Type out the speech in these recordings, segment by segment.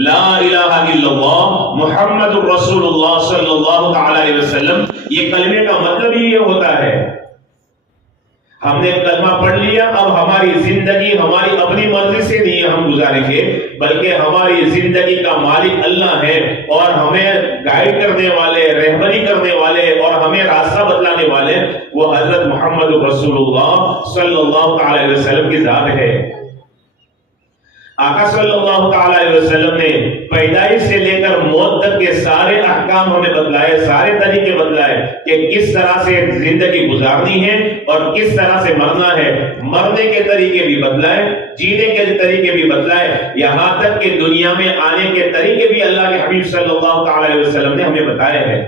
لا الہ الا اللہ محمد الرسول اللہ صلی اللہ تعالی علیہ وسلم، یہ کلمے کا مطلب ہی یہ ہوتا ہے۔ ہم نے کلمہ پڑھ لیا، اب ہماری زندگی ہماری اپنی مرضی سے نہیں ہم گزاریں گے، بلکہ ہماری زندگی کا مالک اللہ ہے، اور ہمیں گائیڈ کرنے والے، رہبری کرنے والے اور ہمیں راستہ بتلانے والے وہ حضرت محمد رسول اللہ صلی اللہ تعالی علیہ وسلم کی ذات ہے۔ آقا صلی اللہ تعالی علیہ وسلم نے پیدائش سے لے کر موت تک کے سارے احکام ہمیں بتلائے، سارے طریقے بتلائے کہ کس طرح سے زندگی گزارنی ہے اور کس طرح سے مرنا ہے۔ مرنے کے طریقے بھی بتلائے، جینے کے طریقے بھی بتلائے، یہاں تک کہ دنیا میں آنے کے طریقے بھی اللہ کے حبیب صلی اللہ تعالی علیہ وسلم نے ہمیں بتائے ہیں۔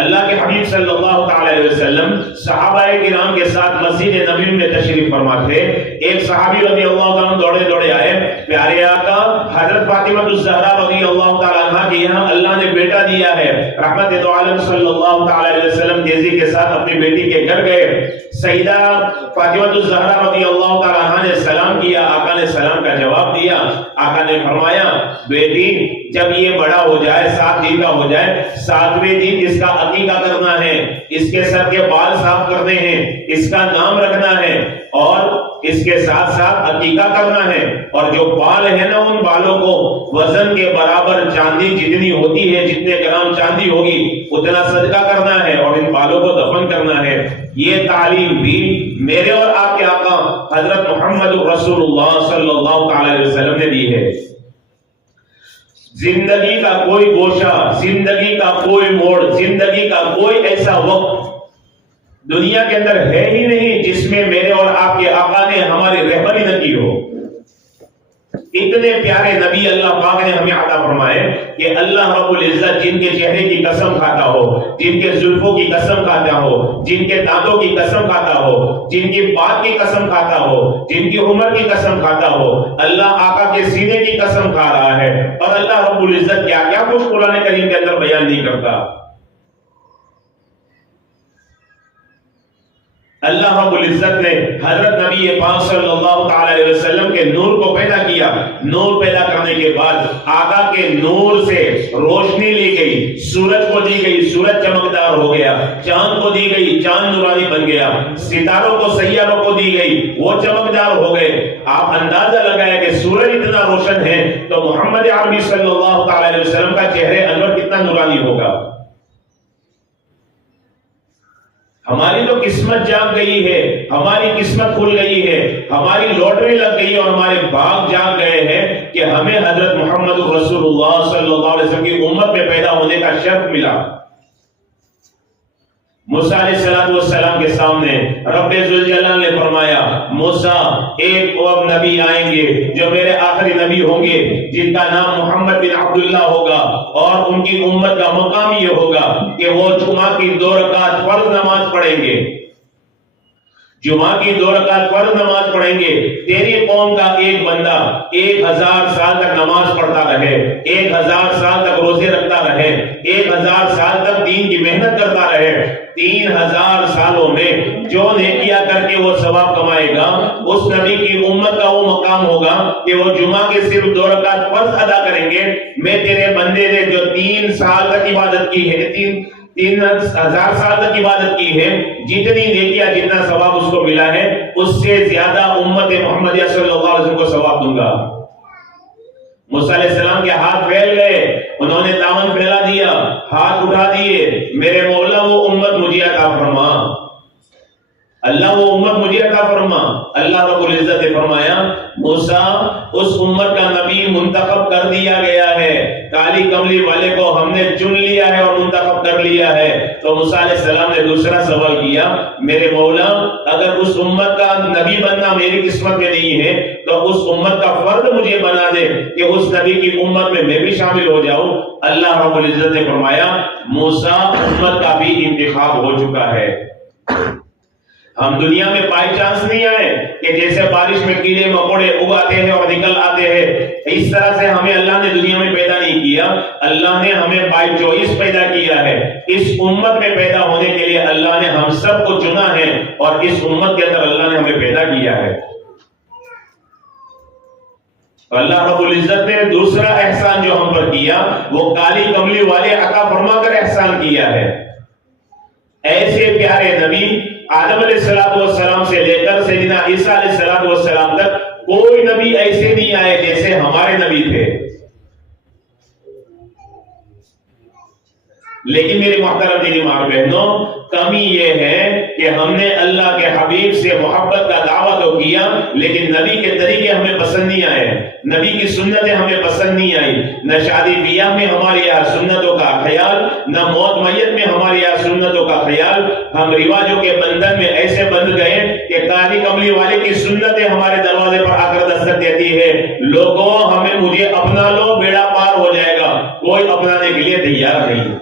اللہ کے حبیب صلی اللہ تعالی علیہ وسلم صحابہ کرام کے ساتھ مسجد نبوی میں تشریف فرما تھے۔ ایک صحابی رضی اللہ تعالیٰ عنہ دوڑے دوڑے آئے، پیارے آقا حضرت فاطمہ الزہرا رضی اللہ تعالیٰ عنہ کے یہاں اللہ نے بیٹا دیا ہے۔ رحمت دو عالم صلی اللہ تعالی علیہ وسلم تیزی کے ساتھ اپنی بیٹی کے گھر گئے۔ سیدہ فاطمہ الزہرا رضی اللہ تعالیٰ عنہ نے سلام کیا، آقا نے سلام کا جواب دیا۔ آقا نے فرمایا، بیٹی جب یہ بڑا ہو جائے، 7 دن کا ہو جائے، 7ویں دن اس کا عقیقہ کرنا ہے، اس کے سر کے بال صاف کرنے ہیں، اس کا نام رکھنا ہے اور اس کے ساتھ ساتھ عقیقہ کرنا ہے، اور جو بال ہے نا ان بالوں کو وزن کے برابر چاندی جتنی ہوتی ہے، جتنے گرام چاندی ہوگی اتنا صدقہ کرنا ہے اور ان بالوں کو دفن کرنا ہے۔ یہ تعلیم بھی میرے اور آپ کے آقا حضرت محمد رسول اللہ صلی اللہ تعالی علیہ وسلم نے دی ہے۔ زندگی کا کوئی گوشہ، زندگی کا کوئی موڑ، زندگی کا کوئی ایسا وقت دنیا کے اندر ہے ہی نہیں جس میں میرے اور آپ کے آقا نے ہماری رہبری نہ کی ہو۔ اتنے پیارے نبی اللہ پاک نے ہمیں عطا فرمائے کہ اللہ رب العزت جن کے چہرے کی قسم کھاتا ہو، جن کے زلفوں کی قسم کھاتا ہو، جن کے دانتوں کی قسم کھاتا ہو، جن کی بات کی قسم کھاتا ہو، جن کی عمر کی قسم کھاتا ہو، اللہ آقا کے سینے کی قسم کھا رہا ہے، اور اللہ رب العزت کیا کیا کچھ قرآن کریم کے اندر بیان نہیں کرتا۔ اللہ رب العزت نے حضرت نبی پاک صلی اللہ تعالی علیہ وسلم کے نور کو پیدا کیا۔ نور پیدا کرنے کے بعد آقا کے نور سے روشنی لی گئی، سورج کو دی گئی، سورج چمکدار ہو گیا، چاند کو دی گئی، چاند نورانی بن گیا، ستاروں کو، سیاروں کو دی گئی، وہ چمکدار ہو گئے۔ آپ اندازہ لگائیں کہ سورج اتنا روشن ہے تو محمد عربی صلی اللہ تعالی علیہ وسلم کا چہرے انور کتنا نورانی ہوگا۔ ہماری تو قسمت جاگ گئی ہے، ہماری قسمت کھل گئی ہے، ہماری لوٹری لگ گئی اور ہمارے باغ جاگ گئے ہیں کہ ہمیں حضرت محمد رسول اللہ صلی اللہ علیہ وسلم کی امت میں پیدا ہونے کا شرف ملا۔ موسیٰ علیہ السلام کے سامنے رب ذوالجلال نے فرمایا، موسیٰ ایک اور نبی آئیں گے جو میرے آخری نبی ہوں گے، جن کا نام محمد بن عبداللہ ہوگا، اور ان کی امت کا مقام یہ ہوگا کہ وہ جمعہ کی 2 رکعت فرض نماز پڑھیں گے، جمعہ کی 2 رکعت فرض نماز پڑھیں گے۔ تیری قوم کا ایک بندہ 1000 سال تک نماز پڑھتا رہے، 1000 سال تک روزے رکھتا رہے، 1000 سال تک دین کی محنت کرتا رہے، 3000 سالوں میں جو نیکیاں کر کے وہ ثواب کمائے گا، اس نبی کی امت کا وہ مقام ہوگا کہ وہ جمعہ کے صرف 2 رکعت فرض ادا کریں گے۔ میں تیرے بندے نے جو 3 سال تک عبادت کی ہے، 3000 سال تک عبادت کی ہے، جتنی نیکیاں، جتنا ثواب اس کو ملا ہے، اس سے زیادہ امت محمدیہ صلی اللہ علیہ وسلم کو ثواب دوں گا۔ موسیٰ علیہ السلام کے ہاتھ پھیل گئے، انہوں نے دامن پھیلا دیا، ہاتھ اٹھا دیے، میرے مولا وہ امت مجھے عطا فرما، اللہ وہ امت مجھے عطا فرما۔ اللہ رب العزت نے فرمایا، موسیٰ اس امت کا نبی منتخب کر دیا گیا ہے، کالی کملی والے کو ہم نے چن لیا ہے اور منتخب کر لیا ہے۔ تو موسیٰ علیہ السلام نے دوسرا سوال کیا، میرے مولا اگر اس امت کا نبی بننا میری قسمت میں نہیں ہے تو اس امت کا فرد مجھے بنا دے کہ اس نبی کی امت میں میں بھی شامل ہو جاؤں۔ اللہ رب العزت نے فرمایا، موسیٰ امت کا بھی انتخاب ہو چکا ہے۔ ہم دنیا میں بائی چانس نہیں آئے کہ جیسے بارش میں کیڑے مکوڑے اگاتے ہیں اور نکل آتے ہیں، اس طرح سے ہمیں اللہ نے دنیا میں پیدا نہیں کیا، اللہ نے ہمیں بائی چوائس پیدا کیا ہے۔ اس امت میں پیدا ہونے کے لیے اللہ نے ہم سب کو چنا ہے اور اس امت کے اندر اللہ نے ہمیں پیدا کیا ہے۔ اللہ رب العزت نے دوسرا احسان جو ہم پر کیا وہ کالی کملی والے عطا فرما کر احسان کیا ہے. ایسے پیارے نبی آدم علیہ السلام سے لے کر سیدنا عیسیٰ علیہ السلام تک کوئی نبی ایسے نہیں آئے جیسے ہمارے نبی تھے. لیکن میرے محترم دینی ماں بہنوں، کمی یہ ہے کہ ہم نے اللہ کے حبیب سے محبت کا دعویٰ تو کیا لیکن نبی کے طریقے ہمیں پسند نہیں آئے، نبی کی سنتیں ہمیں پسند نہیں آئی. نہ شادی بیاہ میں ہمارے یہاں سنتوں کا خیال، نہ موت میت میں ہمارے یہاں سنتوں کا خیال. ہم رواجوں کے بندھن میں ایسے بندھ گئے کہ کالی کملی والے کی سنتیں ہمارے دروازے پر آ کر دستک دیتی ہے، لوگوں ہمیں مجھے اپنا لو، بیڑا پار ہو جائے گا. کوئی اپنانے کے لیے تیار نہیں.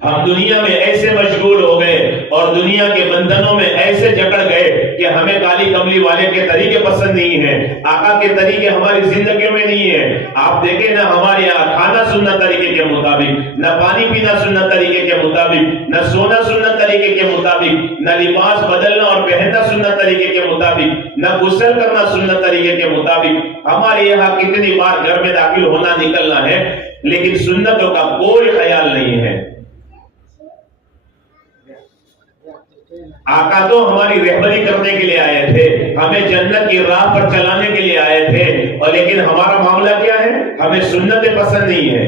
ہم دنیا میں ایسے مشغول ہو گئے اور دنیا کے بندھنوں میں ایسے جکڑ گئے کہ ہمیں کالی کملی والے کے طریقے پسند نہیں ہیں، آقا کے طریقے ہماری زندگیوں میں نہیں ہیں. آپ دیکھیں نہ ہمارے یہاں کھانا سنت طریقے کے مطابق، نہ پانی پینا سنت طریقے کے مطابق، نہ سونا سنت طریقے کے مطابق، نہ لباس بدلنا اور پہننا سنت طریقے کے مطابق، نہ غسل کرنا سنت طریقے کے مطابق. ہمارے یہاں کتنی بار گھر میں داخل ہونا نکلنا ہے لیکن سنتوں کا کوئی خیال نہیں ہے. آقا تو ہماری رہبری کرنے کے لیے آئے تھے، ہمیں جنت کی راہ پر چلانے کے لیے آئے تھے، اور لیکن ہمارا معاملہ کیا ہے؟ ہمیں سنتیں پسند نہیں ہے.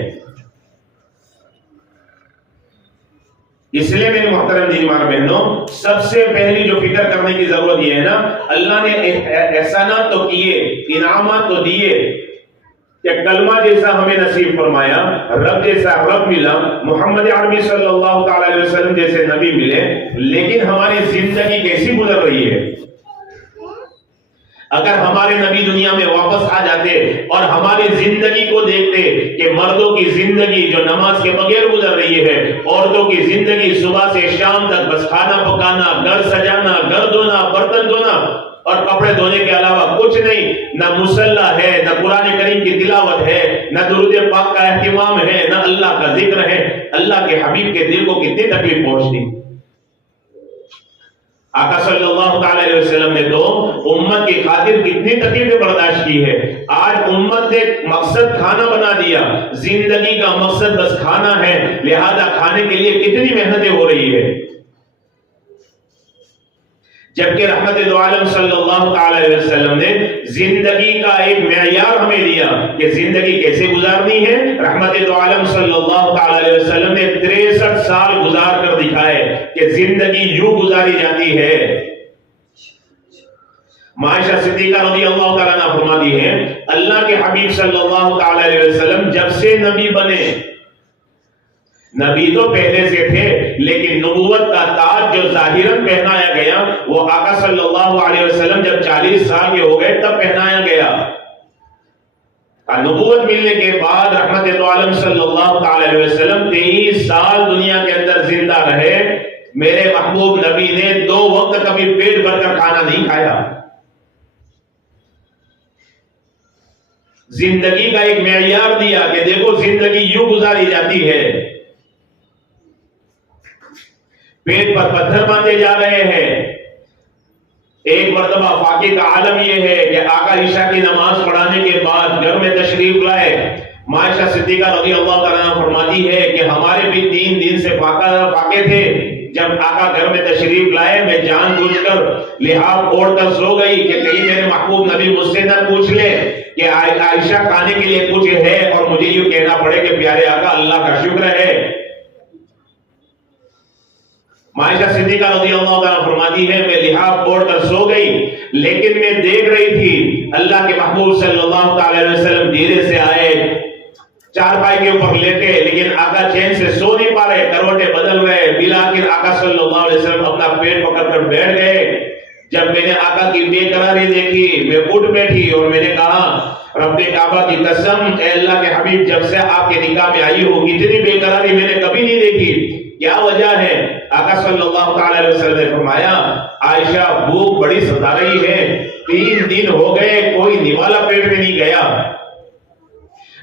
اس لیے میرے محترم دینی ماں بہنوں، سب سے پہلی جو فکر کرنے کی ضرورت یہ ہے نا، اللہ نے احسانات تو کیے، انعامات تو دیے کہ کلمہ جیسا ہمیں نصیب فرمایا، رب جیسا رب ملا، محمد عربی صلی اللہ تعالی علیہ وسلم جیسے نبی ملے، لیکن ہماری زندگی کیسی گزر رہی ہے؟ اگر ہمارے نبی دنیا میں واپس آ جاتے اور ہماری زندگی کو دیکھتے کہ مردوں کی زندگی جو نماز کے بغیر گزر رہی ہے، عورتوں کی زندگی صبح سے شام تک بس کھانا پکانا، گھر سجانا، گھر دھونا، برتن دھونا اور کپڑے دھونے کے علاوہ کچھ نہیں، نہ مصلی ہے، نہ قرآن کریم کی تلاوت ہے، نہ درود پاک کا اہتمام ہے، نہ اللہ کا ذکر ہے. اللہ کے حبیب کے دل کو کتنی تکلیف پہنچتی. آقا صلی اللہ تعالی علیہ وسلم نے تو امت کی خاطر کتنی تکلیفیں برداشت کی ہے. آج امت نے مقصد کھانا بنا دیا، زندگی کا مقصد بس کھانا ہے، لہذا کھانے کے لیے کتنی محنتیں ہو رہی ہے. جبکہ رحمت دو عالم صلی اللہ تعالی علیہ وسلم نے زندگی کا ایک معیار ہمیں دیا کہ زندگی کیسے گزارنی ہے. رحمت دو عالم صلی اللہ تعالی علیہ وسلم نے 63 سال گزار کر دکھائے کہ زندگی یوں گزاری جاتی ہے. عائشہ صدیقہ رضی اللہ تعالیٰ عنہ فرماتی ہے، اللہ کے حبیب صلی اللہ تعالی علیہ وسلم جب سے نبی بنے، نبی تو پہلے سے تھے لیکن نبوت کا تاج جو ظاہراً پہنایا گیا وہ آقا صلی اللہ علیہ وسلم جب 40 سال کے ہو گئے تب پہنایا گیا. نبوت ملنے کے بعد رحمت دو عالم صلی اللہ تعالی علیہ وسلم 23 سال دنیا کے اندر زندہ رہے. میرے محبوب نبی نے 2 وقت کبھی پیٹ بھر کر کھانا نہیں کھایا. زندگی کا ایک معیار دیا کہ دیکھو زندگی یوں گزاری جاتی ہے. پیٹ پر پتھر باندھے جا رہے ہیں. ایک مرتبہ فاقے کا عالم یہ ہے کہ آقا عشاء کی نماز پڑھانے کے بعد گھر میں تشریف لائے. عائشہ صدیقہ رضی اللہ تعالیٰ فرماتی ہے کہ ہمارے بھی 3 دن سے فاقے تھے. جب آقا گھر میں تشریف لائے میں جان بوجھ کر لحاف اوڑھ کر سو گئی کہ کہیں میرے محبوب نبی مجھ سے نہ پوچھ لے کہ عائشہ کھانے کے لیے کچھ ہے اور مجھے یوں کہنا پڑے کہ پیارے آقا اللہ کا شکر ہے. عائشہ صدیقہ رضی اللہ تعالیٰ فرماتی ہے میں لحاف اوڑھ کر سو گئی لیکن میں دیکھ رہی تھی اللہ کے محبوب صلی اللہ تعالی علیہ وسلم دھیرے سے آئے، چارپائی کے اوپر لیٹے، لیکن آقا چین سے سو نہیں پا رہے، کروٹیں بدل رہے. بالآخر آقا صلی اللہ علیہ وسلم اپنا پیٹ پکڑ کر بیٹھ گئے. جب میں نے آقا کی بے قراری دیکھی میں اٹھ بیٹھی اور میں نے کہا رب کعبہ کی قسم اے اللہ کے حبیب جب سے آپ کے نکاح میں آئی ہو اتنی بے قراری میں نے کبھی نہیں دیکھی، کیا وجہ ہے؟ آقا صلی اللہ تعالی علیہ وسلم نے فرمایا عائشہ بھوک بڑی ستا رہی ہے، 3 دن ہو گئے کوئی نوالا پیٹ میں نہیں گیا.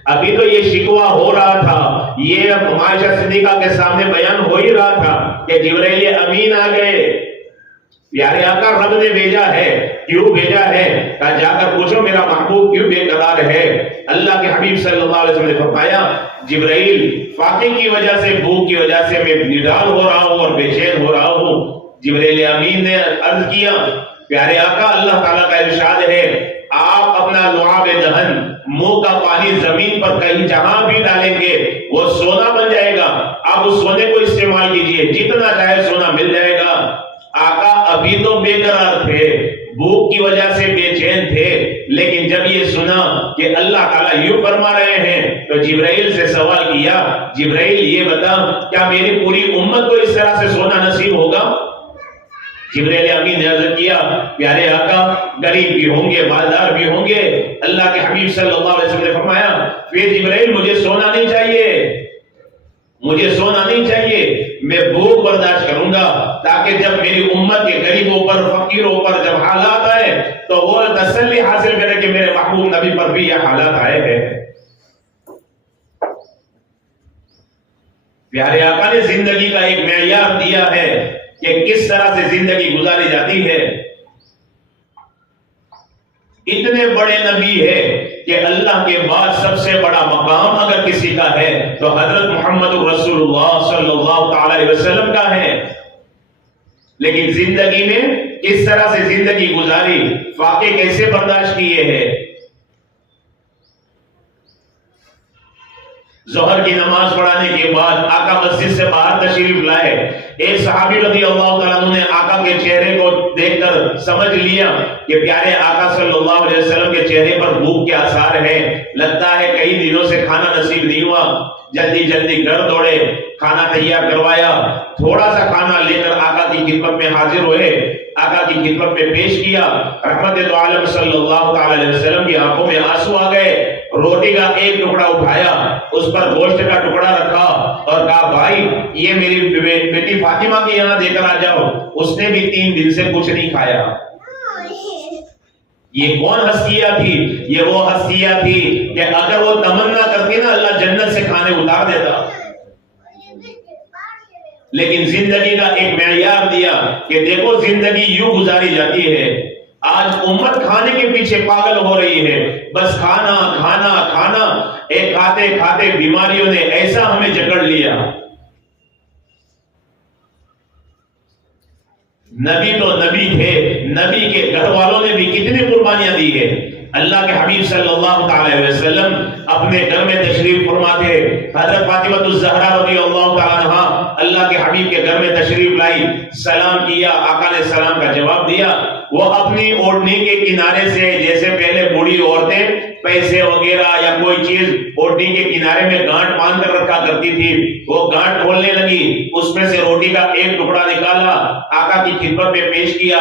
ابھی تو یہ شکوہ ہو رہا تھا، یہ عائشہ صدیقہ کے سامنے بیان ہو ہی رہا تھا کہ جبرائیل امین آ گئے. پیارے آقا رب نے بھیجا ہے، کیوں بھیجا ہے؟ کہا جا کر پوچھو میرا محبوب کیوں بے قرار ہے۔ اللہ کے حبیب صلی اللہ علیہ وسلم نے فرمایا جبرائیل فاقے کی وجہ سے، بھوک کی وجہ سے میں نڈال ہو رہا ہوں اور بے چین ہو رہا ہوں۔ جبرائیل امین نے عرض کیا پیارے آقا اللہ تعالیٰ کا ارشاد ہے آپ اپنا لعاب دہن، منہ کا پانی زمین پر کہیں جہاں بھی ڈالیں گے وہ سونا بن جائے گا، آپ اس سونے کو استعمال کیجئے، جتنا چاہے سونا مل جائے گا۔ آقا ابھی تو بے قرار تھے، بھوک کی وجہ سے بے چین تھے، لیکن جب یہ سنا کہ اللہ تعالیٰ یوں فرما رہے ہیں تو جبرائیل سے سوال کیا جبرائیل یہ بتا کیا میری پوری امت کو اس طرح سے سونا نصیب ہوگا؟ جبرائیل امین نے عرض کیا پیارے آقا غریب بھی ہوں گے، مالدار بھی ہوں گے۔ اللہ کے حبیب صلی اللہ علیہ وسلم نے فرمایا پھر جبرائیل مجھے سونا نہیں چاہیے، مجھے سونا نہیں چاہیے، میں بھوک برداشت کروں گا تاکہ جب میری امت کے غریبوں پر، فقیروں پر جب حالات آئے تو وہ تسلی حاصل کرے کہ میرے محبوب نبی پر بھی یہ حالات آئے ہیں۔ پیارے آقا نے زندگی کا ایک معیار دیا ہے کہ کس طرح سے زندگی گزاری جاتی ہے۔ اتنے بڑے نبی ہے کہ اللہ کے بعد سب سے بڑا مقام اگر کسی کا ہے تو حضرت محمد رسول اللہ صلی اللہ تعالی علیہ وسلم کا ہے، لیکن زندگی میں کس طرح سے زندگی گزاری، فاقے کیسے برداشت کیے ہیں۔ ظہر کی نماز پڑھانے کے بعد آقا مسجد سے باہر تشریف لائے، ایک صحابی رضی اللہ تعالیٰ عنہ نے آقا کے چہرے کو دیکھ کر سمجھ لیا کہ پیارے آقا صلی اللہ علیہ وسلم کے چہرے پر بھوک کے آثار ہیں، لگتا ہے کئی دنوں سے کھانا نصیب نہیں ہوا۔ جلدی جلدی گھر دوڑے، کھانا تیار کروایا، تھوڑا سا کھانا لے کر آقا کی خدمت میں حاضر ہوئے، آقا کی خدمت میں پیش کیا۔ رحمت دو عالم صلی اللہ تعالی علیہ وسلم کی آنکھوں میں آنسو آ گئے، روٹی کا ایک ٹکڑا اٹھایا، اس پر گوشت کا ٹکڑا رکھا اور کہا بھائی یہ میری بیٹی فاطمہ کے یہاں دے کر آ جاؤ، اس نے بھی 3 دن سے کچھ نہیں کھایا۔ یہ کون ہستیاں تھی؟ یہ وہ ہستیاں تھی کہ اگر وہ تمنا کرتی نا اللہ جنت سے کھانے اتار دیتا، لیکن زندگی کا ایک معیار دیا کہ دیکھو زندگی یوں گزاری جاتی ہے۔ آج امت کھانے کے پیچھے پاگل ہو رہی ہے، بس کھانا کھانا کھانا، ایک کھاتے کھاتے بیماریوں نے ایسا ہمیں جکڑ لیا۔ نبی تو نبی تھے، نبی کے گھر والوں نے بھی کتنی قربانیاں دی ہے۔ اللہ کے حبیب صلی اللہ تعالی علیہ وسلم اپنے گھر میں تشریف فرما تھے، حضرت فاطمہ الزہرا رضی اللہ تعالی عنہا اللہ کے حبیب کے گھر میں تشریف لائی، سلام کیا، آقا نے سلام کا جواب دیا۔ وہ اپنی اوڑھنی کے کنارے سے جیسے پہلے بوڑھی عورتیں پیسے وغیرہ یا کوئی چیز اوڑھنی کے کنارے میں گانٹ باندھ کر رکھا کرتی تھی، وہ گانٹ کھولنے لگی، اس میں سے روٹی کا ایک ٹکڑا نکالا، آقا کی خدمت میں پیش کیا،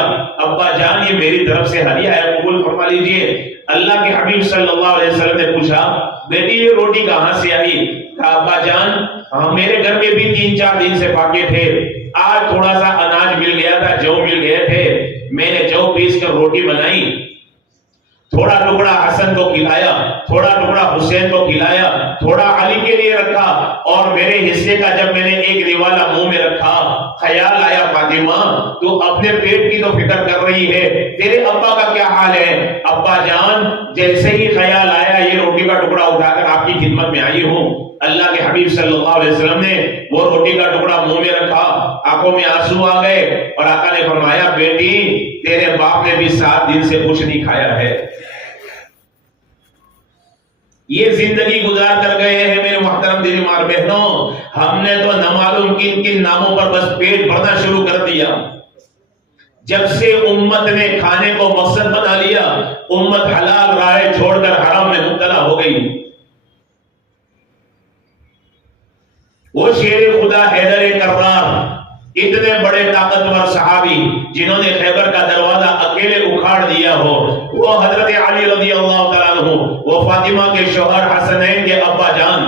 ابا جان یہ میری طرف سے ہدیہ ہے، قبول فرما لیجئے۔ اللہ کے حبیب صلی اللہ علیہ وسلم نے پوچھا بیٹی یہ روٹی کہاں سے آئی؟ کہا ابا جان میرے گھر میں بھی 3-4 دن سے فاقے تھے، آج تھوڑا سا اناج مل گیا تھا، جو مل گئے تھے، میں نے جو پیس کر روٹی بنائی، تھوڑا ٹکڑا حسن کو کھلایا، تھوڑا ٹکڑا حسین کو کھلایا، تھوڑا علی کے لیے رکھا، اور میرے حصے کا جب میں نے ایک نوالا منہ میں رکھا، خیال آیا فاطمہ تو اپنے پیٹ کی تو فکر کر رہی ہے، تیرے ابا کا کیا حال ہے؟ ابا جان جیسے ہی خیال آیا یہ روٹی کا ٹکڑا اٹھا کر آپ کی خدمت میں آئی ہوں۔ اللہ کے حبیب صلی اللہ علیہ وسلم نے وہ روٹی کا ٹکڑا منہ میں رکھا، آنکھوں میں آنسو آ گئے، اور آقا نے فرمایا بیٹی تیرے باپ نے بھی 7 دن سے کچھ نہیں کھایا ہے۔ یہ زندگی گزار کر گئے ہیں میرے محترم دینی مار بہنوں، ہم نے تو نہ معلوم کن کن ناموں پر بس پیٹ بھرنا شروع کر دیا۔ جب سے امت نے کھانے کو مقصد بنا لیا، امت حلال راہ چھوڑ کر حرام میں مبتلا ہو گئی۔ وہ شیر خدا حیدر کرار، اتنے بڑے طاقتور صحابی جنہوں نے خیبر کا دروازہ اکیلے اکھاڑ دیا ہو، وہ حضرت علی رضی اللہ تعالیٰ عنہ، وہ فاطمہ کے شوہر حسنین کے ابا جان،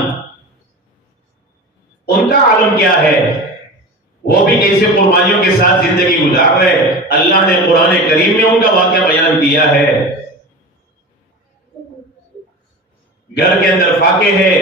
ان کا عالم کیا ہے؟ وہ بھی کیسے قربانیوں کے ساتھ زندگی گزار رہے۔ اللہ نے قرآن کریم میں ان کا واقعہ بیان کیا ہے۔ گھر کے اندر فاقے ہے،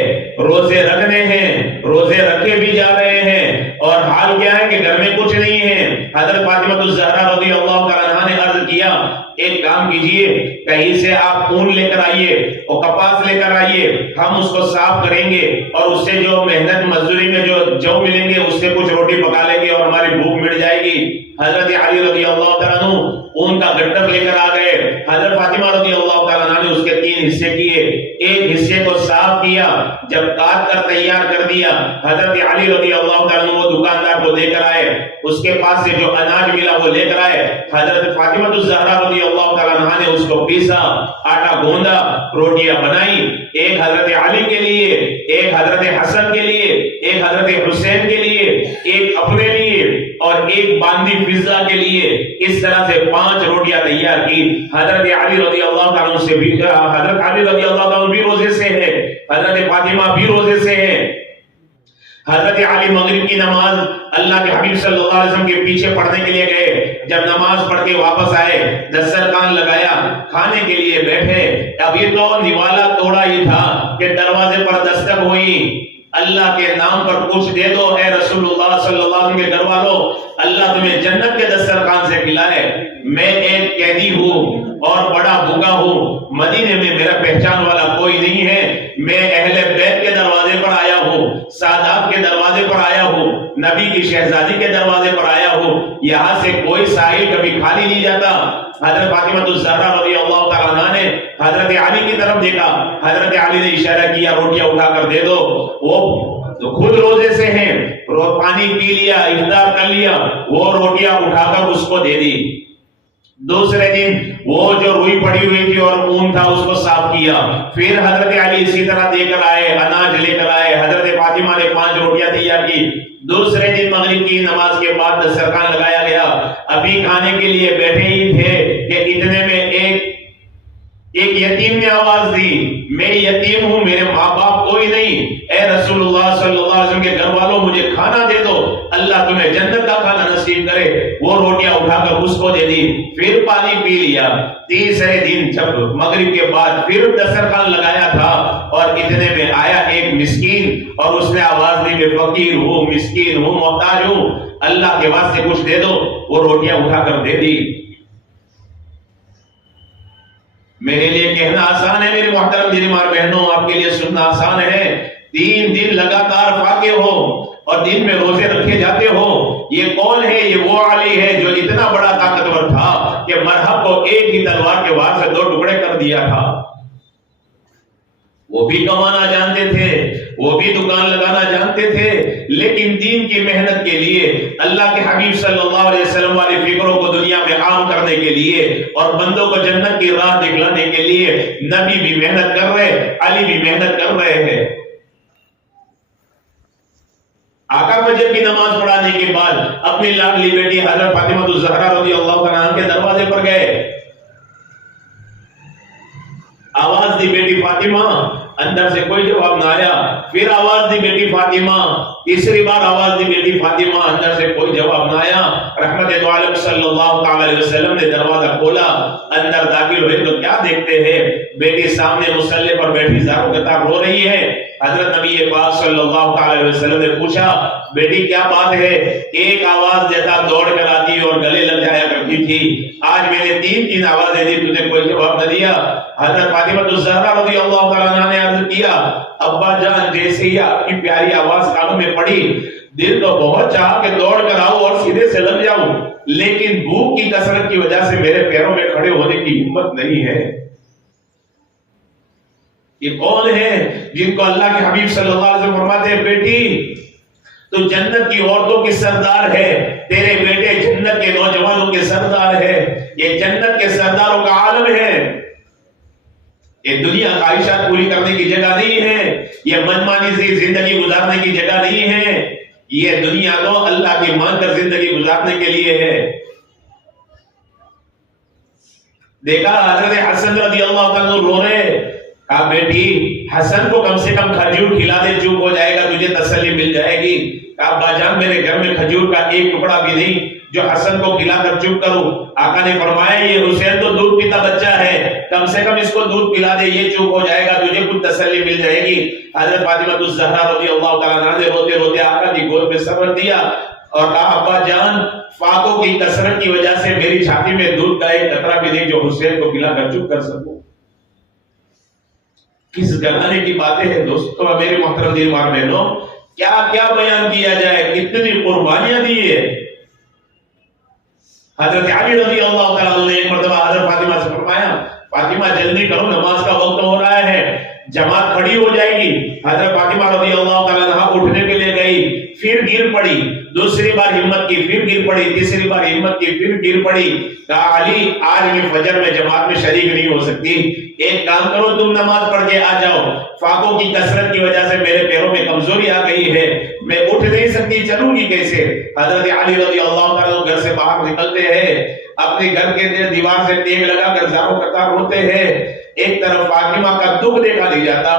روزے رکھنے ہیں، روزے رکھے بھی جا رہے ہیں، اور حال کیا ہے کہ گھر میں کچھ نہیں ہے۔ حضرت فاطمہ الزہرا رضی اللہ تعالیٰ عنہا نے عرض کیا ایک کام کیجئے، کہیں سے آپ اون لے کر آئیے اور کپاس لے کر آئیے، ہم اس کو صاف کریں گے اور اس سے جو محنت مزدوری میں جو جو ملیں گے اس سے کچھ روٹی پکا لیں گے اور ہماری بھوک مٹ جائے گی۔ حضرت علی رضی اللہ تعالیٰ عنہ اون کا گٹر لے کر آ گئے۔ حضرت فاطمہ رضی اللہ تعالیٰ عنہ نے اس کے 3 حصے کیے، ایک حصے کو صاف کیا، جب کاٹ کر تیار کر دیا، حضرت علی رضی اللہ تعالیٰ عنہ وہ دکاندار کو دے کر آئے، اس کے پاس سے جو اناج ملا وہ لے کر آئے۔ حضرت فاطمہ الزہرا رضی اللہ تعالیٰ عنہ نے اس کو پیسا، آٹا گوندا، روٹیاں بنائی، ایک حضرت علی کے لیے، ایک حضرت حسن کے لیے، ایک حضرت حسین کے لیے، ایک اپنے لیے اور ایک باندی فضا کے لیے۔ اس طرح سے 5 روٹیاں تیار کی۔ حضرت علی رضی اللہ تعالیٰ عنہ سے بھی، حضرت علی رضی اللہ تعالیٰ عنہ بھی روزے سے ہے، حضرت فاطمہ بھی روزے سے ہے۔ حضرت علی مغرب کی نماز اللہ کے حبیب صلی اللہ علیہ وسلم کے پیچھے پڑھنے کے لیے گئے، جب نماز پڑھ کے واپس آئے، دسترخوان لگایا، کھانے کے لیے بیٹھے، اب یہ تو نوالا توڑا ہی تھا کہ دروازے پر دستک ہوئی، اللہ کے نام پر کچھ دے دو اے رسول اللہ صلی اللہ علیہ وسلم کے گھر والوں، اللہ تمہیں جنت کے دسترخوان سے کھلائے، میں ایک قیدی ہوں اور بڑا بھوکا ہوں، مدینے میں میرا پہچان والا کوئی نہیں ہے، میں اہل بیت کے دروازے پر آیا ہوں، سادات کے دروازے پر آیا ہوں، نبی کی شہزادی کے دروازے پر آیا ہوں، یہاں سے کوئی سائل کبھی خالی نہیں جاتا۔ حضرت فاطمہ الزہرا رضی اللہ تعالیٰ عنہا نے حضرت علی کی طرف دیکھا، حضرت علی نے اشارہ کیا روٹیاں اٹھا کر دے دو، وہ خود روزے سے ہیں، پانی پی لیا، افطار کر لیا، وہ روٹیاں اٹھا کر اس کو دے دی۔ دوسرے دن وہ جو روئی پڑی ہوئی تھی اور اون تھا اس کو صاف کیا، پھر حضرت علی اسی طرح دے کر آئے، اناج لے کر آئے، حضرت فاطمہ نے 5 روٹیاں تیار کی۔ دوسرے دن مغرب کی نماز کے بعد دسترخوان لگایا گیا، ابھی کھانے کے لیے بیٹھے ہی تھے کہ اتنے میں ایک یتیم نے آواز دی، میں یتیم ہوں، میرے ماں باپ کوئی نہیں، اے رسول اللہ صلی اللہ علیہ وسلم کے گھر والوں مجھے کھانا دے دو، اللہ تمہیں جنت کا کھانا نصیب کرے۔ وہ روٹیاں اٹھا کر اس کو دے دی، پھر پانی پی لیا۔ تیسرے دن جب مغرب کے بعد پھر دسترخوان لگایا تھا اور اتنے میں آیا ایک مسکین اور اس نے آواز دی، میں فقیر ہوں، مسکین ہوں، محتاج ہوں، اللہ کے واسطے کچھ دے دو۔ وہ روٹیاں اٹھا کر دے دی۔ میرے لیے کہنا آسان ہے میرے محترم دینوار بہنوں، آپ کے لیے سننا آسان ہے۔ 3 دن لگاتار فاقے ہو اور دن میں روزے رکھے جاتے ہو، یہ کون ہے؟ یہ وہ علی ہے جو اتنا بڑا طاقتور تھا کہ مرحب کو ایک ہی تلوار کے وار سے 2 ٹکڑے کر دیا تھا۔ وہ بھی کمانا جانتے تھے، وہ بھی دکان لگانا جانتے تھے، لیکن دین کی محنت کے لیے، اللہ کے حبیب صلی اللہ علیہ وسلم والی فکروں کو دنیا میں عام کرنے کے لیے اور بندوں کو جنت کی راہ دکھلانے کے لیے نبی بھی محنت کر رہے، علی بھی محنت کر رہے ہیں۔ آقا فجر کی نماز پڑھانے کے بعد اپنی لاڈلی بیٹی حضرت فاطمہ الزہرا رضی اللہ تعالیٰ عنہا کے دروازے پر گئے، آواز دی بیٹی فاطمہ، اندر سے کوئی جواب نہ آیا، پھر آواز دی بیٹی فاطمہ، تیسری بار آواز دی بیٹی فاطمہ، اندر سے کوئی جواب نہ آیا۔ رحمت دو عالم صلی اللہ تعالی علیہ وسلم نے دروازہ کھولا، اندر داخل ہوئے تو کیا دیکھتے ہیں؟ بیٹی سامنے مصلی پر بیٹھی زاروں کے ساتھ رو رہی ہے۔ حضرت نبی پاک صلی اللہ تعالی علیہ وسلم نے پوچھا، بیٹی کیا بات ہے؟ ایک آواز دیتا دوڑ کر آتی اور گلے لگ جایا کرتی تھی، آج میں نے 3 آوازیں دی، تجھے کوئی جواب نہ دیا۔ حضرت فاطمہ الزہرا رضی اللہ تعالیٰ عنہ نے عرض کیا، ابا جان جیسے ہی آپ کی پیاری آواز کانوں میں پڑی، دل تو بہت چاہا کہ دوڑ کر آؤ اور سیدھے سے لگ جاؤں، لیکن بھوک کی کثرت کی وجہ سے میرے پیروں میں کھڑے ہونے کی ہمت نہیں ہے۔ یہ کون ہے جن کو اللہ کے حبیب صلی اللہ علیہ وسلم فرماتے ہیں، بیٹی تو جنت کی عورتوں کی سردار ہے، تیرے بیٹے جنت کے نوجوانوں کے سردار ہے، یہ جنت کے سرداروں کا عالم ہے۔ یہ دنیا خواہشات پوری کرنے کی جگہ نہیں ہے، یہ منمانی سی زندگی گزارنے کی جگہ نہیں ہے، یہ دنیا تو اللہ کی مان کر زندگی گزارنے کے لیے ہے۔ دیکھا حضرت حسن رضی اللہ عنہ رو رہے، کہا بیٹی حسن کو کم سے کم کھجور کھلا دے، چوپ ہو جائے گا، تجھے تسلی مل جائے گی۔ کہا ابا جان میرے گھر میں کھجور کا ایک ٹکڑا بھی نہیں، جو حسن کو کھلا کر چپ کروں. آقا نے فرمایا یہ حسین تو دودھ پیتا بچہ ہے، کم سے کم اس کو دودھ پلا دے، یہ چپ ہو جائے گا، تجھے کچھ تسلی مل جائے گی. حضرت فاطمہ الزہرا رضی اللہ تعالیٰ عنہا نے روتے روتے آقا کی گود میں سر رکھ دیا اور کہا ابا جان فاقوں کی کثرت کی وجہ سے میری چھاتی میں دودھ کا ایک قطرہ بھی نہیں جو حسین کو پلا کر چپ کر سکوں. کس گھرانے کی باتیں ہیں دوستو، میرے محترم دین دار بہنوں، کیا کیا بیان کیا جائے، کتنی قربانیاں دی ہے. حضرت علی رضی اللہ تعالیٰ عنہ نے ایک مرتبہ حضرت فاطمہ سے فرمایا فاطمہ جلدی کرو نماز کا وقت ہو رہا ہے، جماعت کھڑی ہو جائے گی. حضرت فاطمہ رضی اللہ تعالیٰ عنہ اٹھنے کے لیے گئی، پھر گر پڑی، دوسری بار ہمت کی، پھر گر پڑی، تیسری بار ہمت کی، پھر گر پڑی. کہا علی آج میں فجر میں جماعت میں شریک نہیں ہو سکتی، ایک کام کرو تم نماز پڑھ کے آ جاؤ، فاقوں کی کثرت کی وجہ سے میرے پیروں میں کمزوری آ گئی ہے، میں اٹھ نہیں سکتی، چلوں گی کیسے. حضرت علی رضی اللہ تعالیٰ گھر سے باہر نکلتے ہیں، اپنے گھر کے دیوار سے تیگ لگا کر زاروں قطار روتے ہیں. ایک طرف فاطمہ کا دکھ دیکھا نہیں جاتا،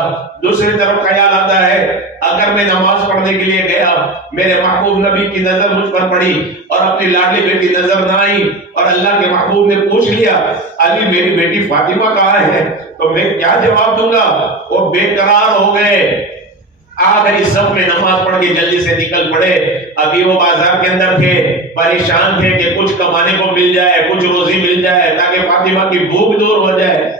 دوسری طرف خیال آتا ہے اگر میں نماز پڑھنے کے لیے گیا، میرے محبوب نبی کی نظر مجھ پر پڑی اور اپنی لاڈلی بیٹی نظر نہ آئی اور اللہ کے محبوب نے پوچھ لیا علی میری بیٹی فاطمہ کہاں ہے، تو میں کیا جواب دوں گا. وہ بے قرار ہو گئے. آخری صف میں نماز پڑھ کے جلدی سے نکل پڑے. ابھی وہ بازار کے اندر تھے، پریشان تھے کہ کچھ کمانے کو مل جائے، کچھ روزی مل جائے تاکہ فاطمہ کی بھوک دور ہو جائے.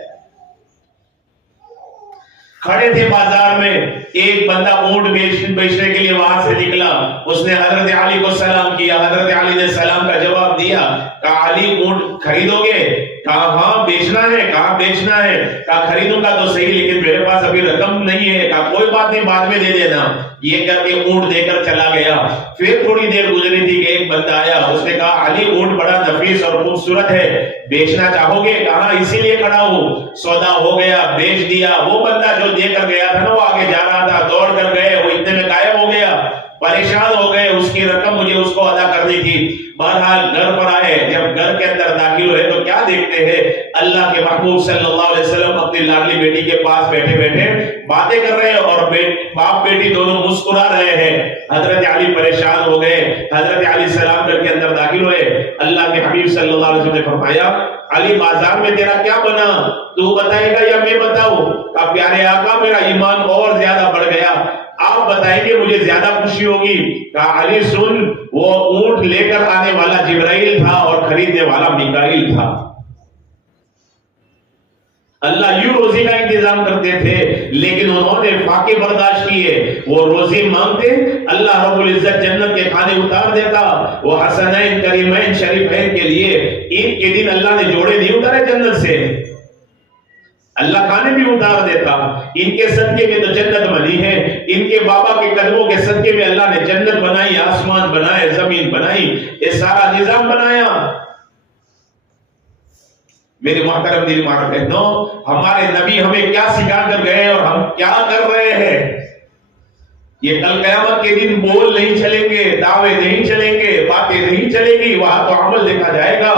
کھڑے تھے بازار میں، ایک بندہ اونٹ بیچنے کے لیے وہاں سے نکلا، اس نے حضرت علی کو سلام کیا، حضرت علی نے سلام کا جواب دیا. کہا علی اونٹ خریدو گے؟ کہا ہاں بیچنا ہے. کہا بیچنا ہے؟ کہا خریدوں گا تو صحیح لیکن میرے پاس ابھی رقم نہیں ہے. کہا کوئی بات نہیں بعد میں دے دینا. یہ کر کے اونٹ دے کر چلا گیا. پھر تھوڑی دیر گزری تھی کہ ایک بندہ آیا، اس نے کہا علی اونٹ بڑا نفیس اور خوبصورت ہے، بیچنا چاہو گے؟ کہا اسی لیے کھڑا ہوں. سودا ہو گیا، بیچ دیا. وہ بندہ جو دے کر گیا تھا نا، وہ آگے جا رہا تھا، دوڑ کر گئے، وہ اتنے میں غائب ہو گیا. پریشان ہو گئے، اس کی رقم مجھے اس کو ادا کرنی تھی. بہرحال گھر پر آئے، جب گھر کے اندر داخل ہوئے تو کیا دیکھتے ہیں اللہ کے محبوب صلی اللہ علیہ وسلم اپنی لاڈلی بیٹی کے پاس بیٹھے بیٹھے باتیں کر رہے ہیں اور باپ بیٹی دونوں مسکرا رہے ہیں. حضرت علی پریشان ہو گئے. حضرت علی سلام کر کے اندر داخل ہوئے. اللہ کے حبیب صلی اللہ علیہ وسلم نے فرمایا علی بازار میں تیرا کیا بنا، تو بتائے گا یا میں بتاؤں؟ کہا پیارے آقا میرا ایمان اور زیادہ بڑھ گیا، آپ بتائیں گے مجھے زیادہ خوشی ہوگی. کہا علی سن، وہ اونٹ لے کر آنے والا جبرائیل تھا اور خریدنے والا میکائیل تھا. اللہ یوں روزی کا انتظام کرتے تھے لیکن انہوں نے فاقے برداشت کیے. وہ روزی مانگتے، اللہ رب العزت جنت کے کھانے اتار دیتا. وہ حسنین کریمین شریفین کے لیے عید کے دن اللہ نے جوڑے نہیں اتارے جنت سے، اللہ کھانے بھی اتار دیتا. ان کے صدقے میں تو جنت بنی ہے، ان کے بابا کے قدموں کے صدقے میں اللہ نے جنت بنائی، آسمان بنائے، زمین بنائی، یہ سارا نظام بنایا. میرے محترم دل مار بہنوں، ہمارے نبی ہمیں کیا سکھا کر گئے اور ہم کیا کر رہے ہیں. یہ کل قیامت کے دن بول نہیں چلیں گے، دعوے نہیں چلیں گے، باتیں نہیں چلیں گی، وہاں تو عمل دیکھا جائے گا.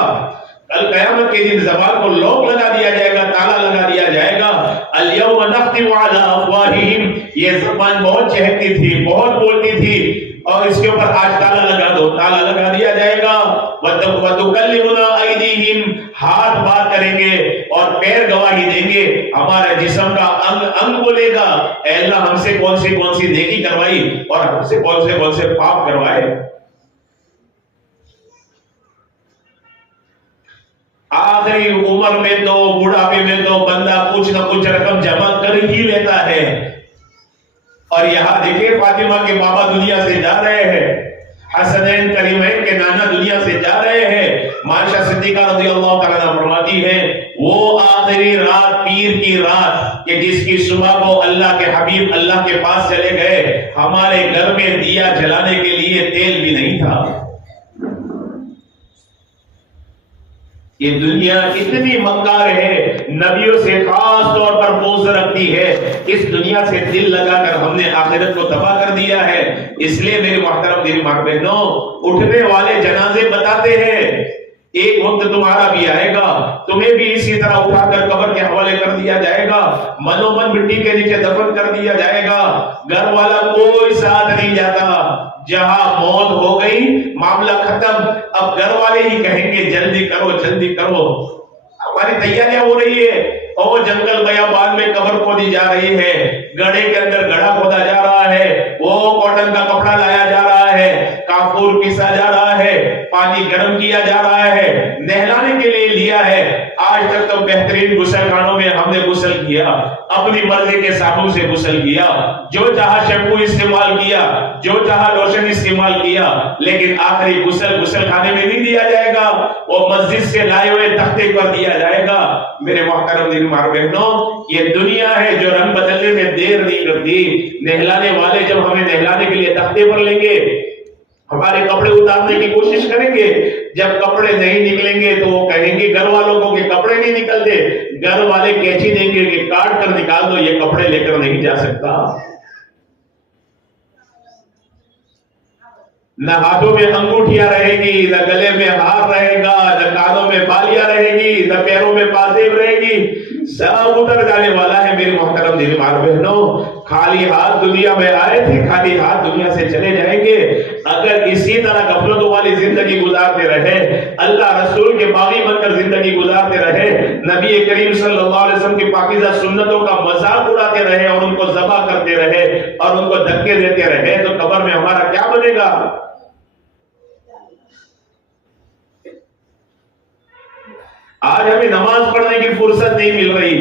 کل قیامت کے دن زبان کو لوک لگا دیا جائے گا، تالا لگا دیا جائے گا. الیوم نختم علی افواہہم، یہ زبان بہت چہکتی تھی، بہت بولتی تھی، اور اس کے اوپر آج تالا لگا دو، تالا لگا دیا جائے گا. وَتُكَلِّمُنَا أَيْدِيهِمْ، ہاتھ بات کریں گے اور پیر گواہی دیں گے. ہمارے جسم کا انگ بولے گا اے اللہ ہم سے کون سی نیکی کروائی اور ہم سے کون سے پاپ کروائے. آخری عمر میں تو بڑھاپے میں تو بندہ کچھ نہ کچھ رقم جمع کر ہی لیتا ہے. اور یہاں دیکھیں فاطمہ کے بابا دنیا سے جا رہے ہیں، حسنین کریمین کے نانا دنیا سے جا رہے ہیں. عائشہ صدیقہ رضی اللہ تعالیٰ عنہ فرماتی ہیں وہ آخری رات، پیر کی رات کہ جس کی صبح کو اللہ کے حبیب اللہ کے پاس چلے گئے، ہمارے گھر میں دیا جلانے کے لیے تیل بھی نہیں تھا. یہ دنیا اتنی مکار ہے، نبیوں سے خاص طور پر بغض رکھتی ہے. اس دنیا سے دل لگا کر ہم نے آخرت کو تباہ کر دیا ہے. اس لیے میرے محترم دینی ماں بہنوں، اٹھنے والے جنازے بتاتے ہیں ایک وقت تمہارا بھی آئے گا، تمہیں بھی اسی طرح اٹھا کر قبر کے حوالے کر دیا جائے گا، منو من مٹی کے نیچے دفن کر دیا جائے گا. گھر والا کوئی ساتھ نہیں جاتا، جہاں موت ہو گئی معاملہ ختم، اب گھر والے ہی کہیں گے جلدی کرو جلدی کرو، ہماری تیاریاں ہو رہی ہے، اور جنگل بیابان میں قبر کھودی جا رہی ہے، گڑھے کے اندر گڑھا کھودا جا رہا ہے، وہ کاٹن کا کپڑا لایا جا رہا ہے، کافور پیسا جا رہا ہے، پانی گرم کیا جا رہا ہے، نہلانے کے لیے لیا ہے۔ آج تک تو بہترین غسل خانوں میں ہم نے غسل کیا، اپنی مرضی کے صابن سے غسل کیا، جو چاہا شیمپو استعمال کیا، جو چاہا لوشن استعمال کیا، لیکن آخری غسل خانے میں نہیں دیا جائے گا، وہ مسجد سے لائے ہوئے تختے پر دیا جائے گا۔ میرے محترم دین مار بہنوں، یہ دنیا ہے جو رنگ بدلنے میں دیر نہیں کرتی۔ نہلانے والے جب ہمیں نہلانے کے لیے تختے پر لیں گے، ہمارے کپڑے اتارنے کی کوشش کریں گے، جب کپڑے نہیں نکلیں گے تو وہ کہیں گے گھر والوں کو کہ کپڑے نہیں نکلتے، گھر والے کینچی دیں گے کہ کاٹ کر نکال دو، یہ کپڑے لے کر نہیں جا سکتا۔ نہ ہاتھوں میں انگوٹھیاں رہے گی، نہ گلے میں ہار رہے گا، نہ کانوں میں بالیاں رہے گی، نہ پیروں میں پاسیب رہے گی، سب اتر جانے والا ہے۔ میرے محترم دین مار بہنوں، خالی ہاتھ دنیا میں آئے تھے، خالی ہاتھ دنیا سے چلے جائیں گے۔ اگر اسی طرح غفلتوں والی زندگی گزارتے رہے، اللہ رسول کے باغی بن کر زندگی گزارتے رہے، نبی کریم صلی اللہ علیہ وسلم کی پاکیزہ سنتوں کا مذاق اڑاتے رہے اور ان کو ذبح کرتے رہے اور ان کو دھکے دیتے رہے، تو قبر میں ہمارا کیا بنے گا؟ آج ہمیں نماز پڑھنے کی فرصت نہیں مل رہی،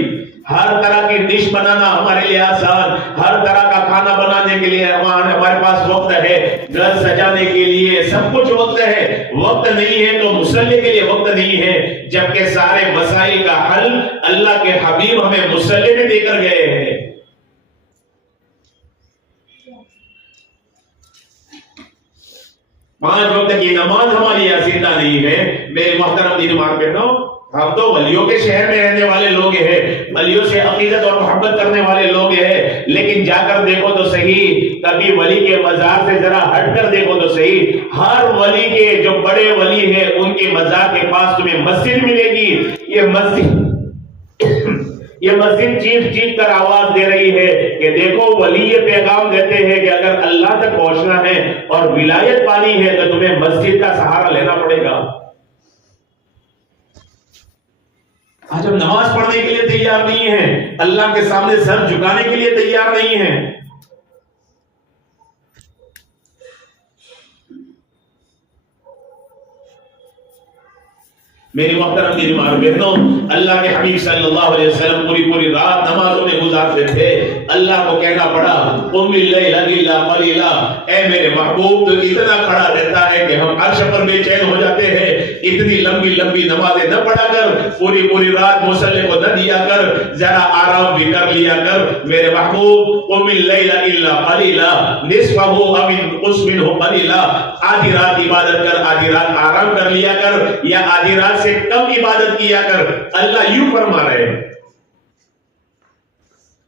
ہر طرح کی ڈش بنانا ہمارے لیے آسان، ہر طرح کا کھانا بنانے کے لیے ہمارے پاس وقت ہے، گھر سجانے کے لیے سب کچھ وقت ہے، وقت نہیں ہے تو مصلی کے لیے وقت نہیں ہے، جبکہ سارے مسائل کا حل اللہ کے حبیب ہمیں مصلی میں دے کر گئے ہیں۔ پانچ وقت کی نماز ہماری زندہ نہیں ہے۔ میرے محترم دین مار بیٹھو، ہم تو ولیوں کے شہر میں رہنے والے لوگ ہیں، ولیوں سے عقیدت اور محبت کرنے والے لوگ ہیں، لیکن جا کر دیکھو تو صحیح، کبھی ولی کے مزار سے ذرا ہٹ کر دیکھو تو صحیح، ہر ولی کے جو بڑے ولی ہیں ان کے مزار کے پاس تمہیں مسجد ملے گی۔ یہ مسجد چیخ کر آواز دے رہی ہے کہ دیکھو، ولی یہ پیغام دیتے ہیں کہ اگر اللہ تک پہنچنا ہے اور ولایت پانی ہے تو تمہیں مسجد کا سہارا لینا پڑے گا۔ آج ہم نماز پڑھنے کے لیے تیار نہیں ہیں، اللہ کے سامنے سر جھکانے کے لیے تیار نہیں ہیں۔ میری محترم دین مار بہنوں، اللہ کے حبیب صلی اللہ علیہ وسلم پوری رات نمازوں میں گزارتے تھے۔ اللہ کو کہنا پڑا قم اللیل الا قلیلا، اے میرے محبوب تو اتنا کھڑا رہتا ہے کہ ہم عرش پر بے چین ہو جاتے ہیں، اتنی لمبی نمازیں نہ پڑھا کر، پوری رات مصلی کو نہ دیا کر، ذرا آرام بھی کر لیا کر۔ میرے محبوب قم اللیل الا قلیلا نصفہ او انقص منہ قلیلا، آدھی رات عبادت کر، آدھی رات آرام کر لیا کر، یا آدھی رات سے کم عبادت کیا کر۔ اللہ یوں فرما رہے ہیں۔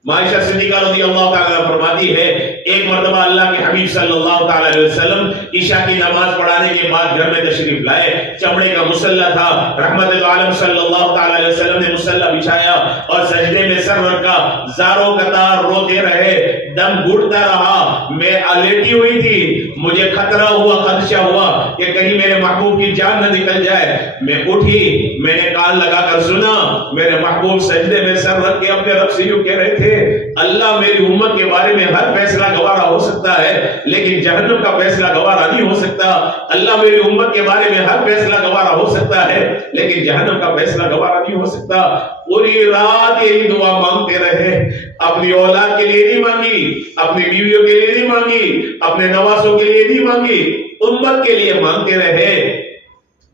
عائشہ صدیقہ رضی اللہ تعالیٰ فرماتی ہے، ایک مرتبہ اللہ کے حبیب صلی اللہ تعالیٰ علیہ وسلم عشاء کی نماز پڑھانے کے بعد گھر میں تشریف لائے، چمڑے کا مصلی تھا، رحمت عالم صلی اللہ تعالیٰ علیہ وسلم نے مصلی بچھایا اور سجدے میں سر رکھا، زاروں قطار روتے رہے، دم گھٹتا رہا، میں لیٹی ہوئی تھی، مجھے خطرہ ہوا، خدشہ ہوا کہ کہیں میرے محبوب کی جان نہ نکل جائے۔ میں اٹھی، میں نے کان لگا کر سنا، میرے محبوب سجدے میں سر رکھ کے اپنے رب سے یوں کہہ رہے تھے، اللہ میری امت کے بارے میں ہر فیصلہ گوارا ہو سکتا ہے لیکن جہنم کا فیصلہ گوارا نہیں ہو سکتا۔ اللہ میری امت کے بارے میں ہر فیصلہ گوارا ہو سکتا ہے لیکن جہنم کا فیصلہ گوارا نہیں ہو سکتا۔ پوری رات یہی دعا مانگتے رہے، اپنی اولاد کے لیے نہیں مانگی، اپنی بیویوں کے لیے نہیں مانگی، اپنے نواسوں کے لیے نہیں مانگی، امت کے لیے مانگتے رہے۔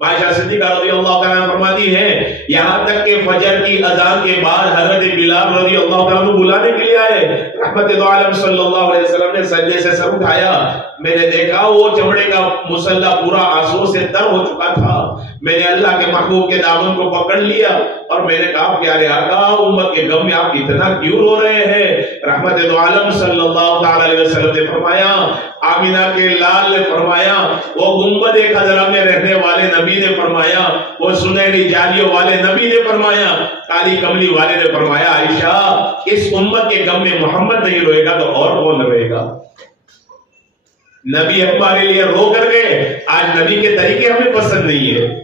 عائشہ صدیقہ رضی اللہ تعالیٰ فرماتی ہے، یہاں تک کہ فجر کی اذان کے بعد حضرت بلال رضی اللہ تعالیٰ بلانے کے لیے آئے، رحمت عالم صلی اللہ علیہ وسلم نے سجدے سے سر اٹھایا، میں نے دیکھا وہ چمڑے کا مصلی پورا آنسو سے تر ہو چکا تھا۔ میں نے اللہ کے محبوب کے دامن کو پکڑ لیا اور میں نے کہا پیارے آقا، امت کے غم میں آپ اتنا کیوں رو رہے ہیں؟ رحمت عالم صلی اللہ علیہ وسلم نے فرمایا، آمینہ کے لال نے فرمایا، وہ گنبد خضرا میں رہنے والے نبی نے فرمایا، وہ سنہری جالیوں والے نبی نے فرمایا، کالی کملی والے نے فرمایا، عائشہ اس امت کے غم میں محمد نہیں روئے گا تو اور کون روئے گا؟ نبی ہمارے لیے رو کر گئے، آج نبی کے طریقے ہمیں پسند نہیں ہے۔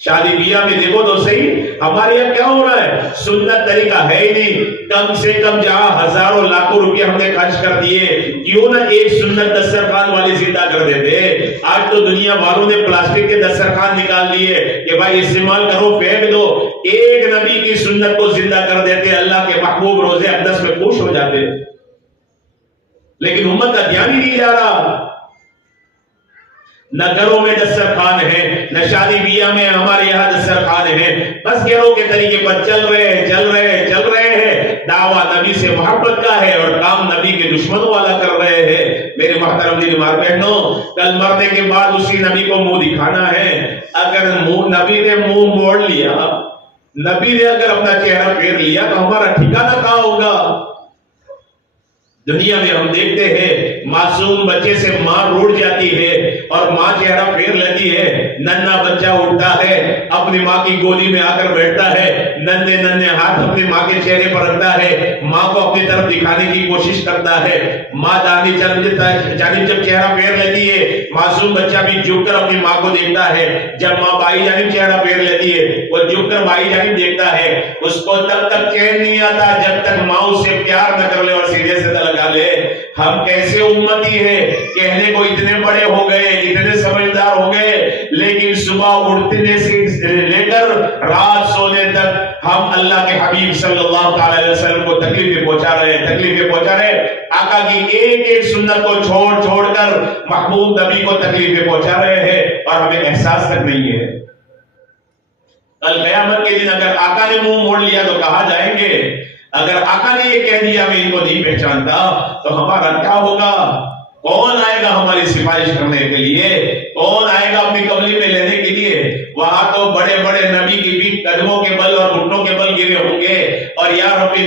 شادی بیاہ میں دیکھو تو صحیح ہمارے یہاں کیا ہو رہا ہے، سنت طریقہ ہے ہی نہیں۔ کم سے کم جہاں ہزاروں لاکھوں روپے ہم نے خرچ کر دیے، کیوں نہ ایک سنت دسترخوان والی زندہ کر دیتے۔ آج تو دنیا والوں نے پلاسٹک کے دسترخوان نکال دیے کہ بھائی استعمال کرو پھینک دو، ایک نبی کی سنت کو زندہ کر دیتے، اللہ کے محبوب روزے اقدس میں خوش ہو جاتے۔ لیکن امت کا دھیان ہی نہیں جا رہا، نہ گھروں میں دسترخوان ہے، نہ شادی بیاہ میں ہمارے یہاں دسترخوان ہے، بس گھروں کے طریقے پر چل رہے ہیں۔ دعویٰ نبی سے محبت کا ہے اور کام نبی کے دشمنوں والا کر رہے ہیں۔ میرے محترم دین مار بہنوں، کل مرنے کے بعد اسی نبی کو منہ دکھانا ہے۔ اگر نبی نے منہ موڑ لیا، نبی نے اگر اپنا چہرہ پھیر لیا تو ہمارا ٹھکانہ کہاں ہوگا؟ دنیا میں ہم دیکھتے ہیں معصوم بچے سے ماں روٹ جاتی ہے اور ماں چہرہ پھیر لیتی ہے، ننھا بچہ اٹھتا ہے اپنی ماں کی گودی میں آ کر بیٹھتا ہے، ننھے ہاتھ اپنی ماں کے چہرے پر رکھتا ہے، ماں کو اپنی طرف دکھانے کی کوشش کرتا ہے۔ ماں جانب جب چہرہ پھیر لیتی ہے، معصوم بچہ بھی جھک کر اپنی ماں کو دیکھتا ہے۔ جب ماں بائی جانب چہرہ پھیر لیتی ہے، وہ جھک کر بائی جانب دیکھتا ہے۔ اس کو تب تک چین نہیں آتا جب تک ماں اس سے پیار نہ کر لے اور سیدھے سے لگا لے۔ ہم کیسے امتی ہیں، کہنے کو اتنے بڑے ہو گئے، اتنے سمجھدار ہو گئے، لیکن صبح اٹھنے سے لے کر رات سونے تک ہم اللہ کے حبیب صلی اللہ علیہ وسلم کو تکلیفیں پہنچا رہے ہیں۔ آقا کی ایک ایک سنت کو چھوڑ کر محبوب نبی کو تکلیفیں پہنچا رہے ہیں اور ہمیں احساس تک نہیں ہے۔ کل قیامت کے دن اگر آقا نے منہ موڑ لیا تو کہاں جائیں گے؟ اگر آقا نے یہ کہہ دیا میں ان کو نہیں پہچانتا تو ہمارا کیا ہوگا؟ کون آئے گا ہماری سفارش کرنے کے لیے؟ کون آئے گا اپنی قبلی میں لینے کے لیے؟ وہاں تو بڑے بڑے نبی کی بھی قدموں کے بل اور گھٹنوں کے بل گرے ہوں گے اور یا ربی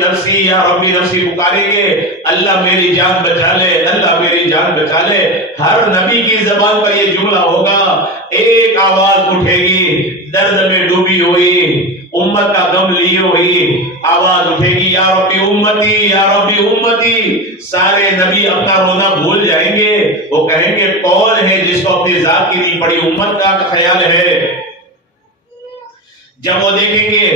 نفسی پکاریں گے، اللہ میری جان بچا لے، اللہ میری جان بچا لے۔ ہر نبی کی زبان پر یہ جملہ ہوگا، ایک آواز اٹھے گی، درد میں ڈوبی ہوئی امت کا غم لیے ہوئی آواز اٹھے گی، یا ربی امتی، یا ربی امتی۔ سارے نبی اپنا رونا بھول جائیں گے، وہ کہیں گے کون ہے جس کو اپنی ذات کی نہیں پڑی امت کا خیال ہے؟ جب وہ دیکھیں گے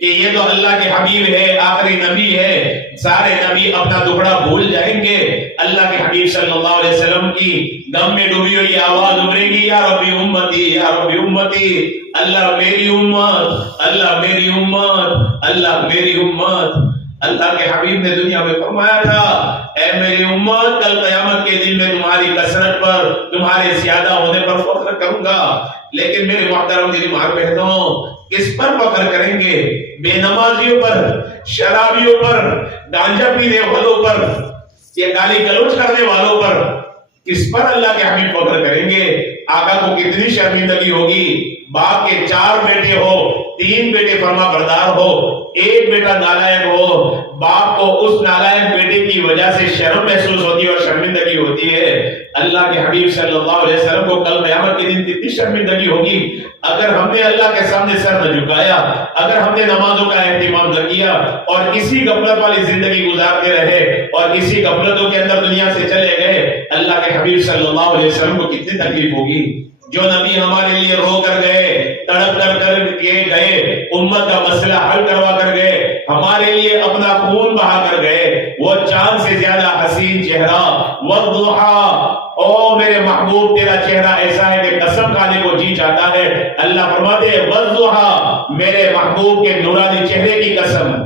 کہ یہ تو اللہ کے حبیب ہے، آخری نبی ہے، سارے نبی اپنا دکھڑا بھول جائیں گے۔ اللہ کے حبیب صلی اللہ علیہ وسلم کی غم میں ڈوبی ہوئی آواز ابھرے گی، یا ربی امتی، یا ربی امتی، اللہ میری امت، اللہ میری امت، اللہ میری امت۔ اللہ کے حبیب نے دنیا میں فرمایا تھا، اے میری امت، کل قیامت کے دن میں تمہاری کثرت پر، تمہارے زیادہ ہونے پر فخر کروں گا۔ لیکن میرے محترم دین مار بہنوں، کس پر فخر کریں گے؟ بے نمازیوں پر، شرابیوں پر، گانجا پینے والوں پر، یہ گالی گلوچ کرنے والوں پر کس پر اللہ کے حبیب فخر کریں گے؟ آقا کو کتنی شرمندگی ہوگی، باپ کے 4 بیٹے ہو، 3 بیٹے فرما بردار ہو، ایک بیٹا نالائق ہو، باپ کو اس نالائق بیٹے کی وجہ سے شرم محسوس ہوتی ہے اور شرمندگی ہوتی ہے۔ اللہ کے حبیب صلی اللہ علیہ وسلم کو کل قیامت کے دن کتنی شرمندگی ہوگی اگر ہم نے اللہ کے سامنے سر نہ جھکایا، اگر ہم نے نمازوں کا اہتمام نہ کیا اور اسی غفلت والی زندگی گزارتے رہے اور اسی غفلتوں کے اندر دنیا سے چلے گئے۔ اللہ کے حبیب صلی اللہ علیہ وسلم کو کتنی تکلیف ہوگی۔ جو نبی ہمارے لیے رو کر گئے، تڑپ کر کے گئے، امت کا مسئلہ حل کروا کر گئے، ہمارے لیے اپنا خون بہا کر گئے، وہ چاند سے زیادہ حسین چہرہ، والضحیٰ، او میرے محبوب تیرا چہرہ ایسا ہے کہ قسم کھانے کو جی چاہتا ہے۔ اللہ فرماتے ہیں والضحیٰ، میرے محبوب کے نورانی چہرے کی قسم۔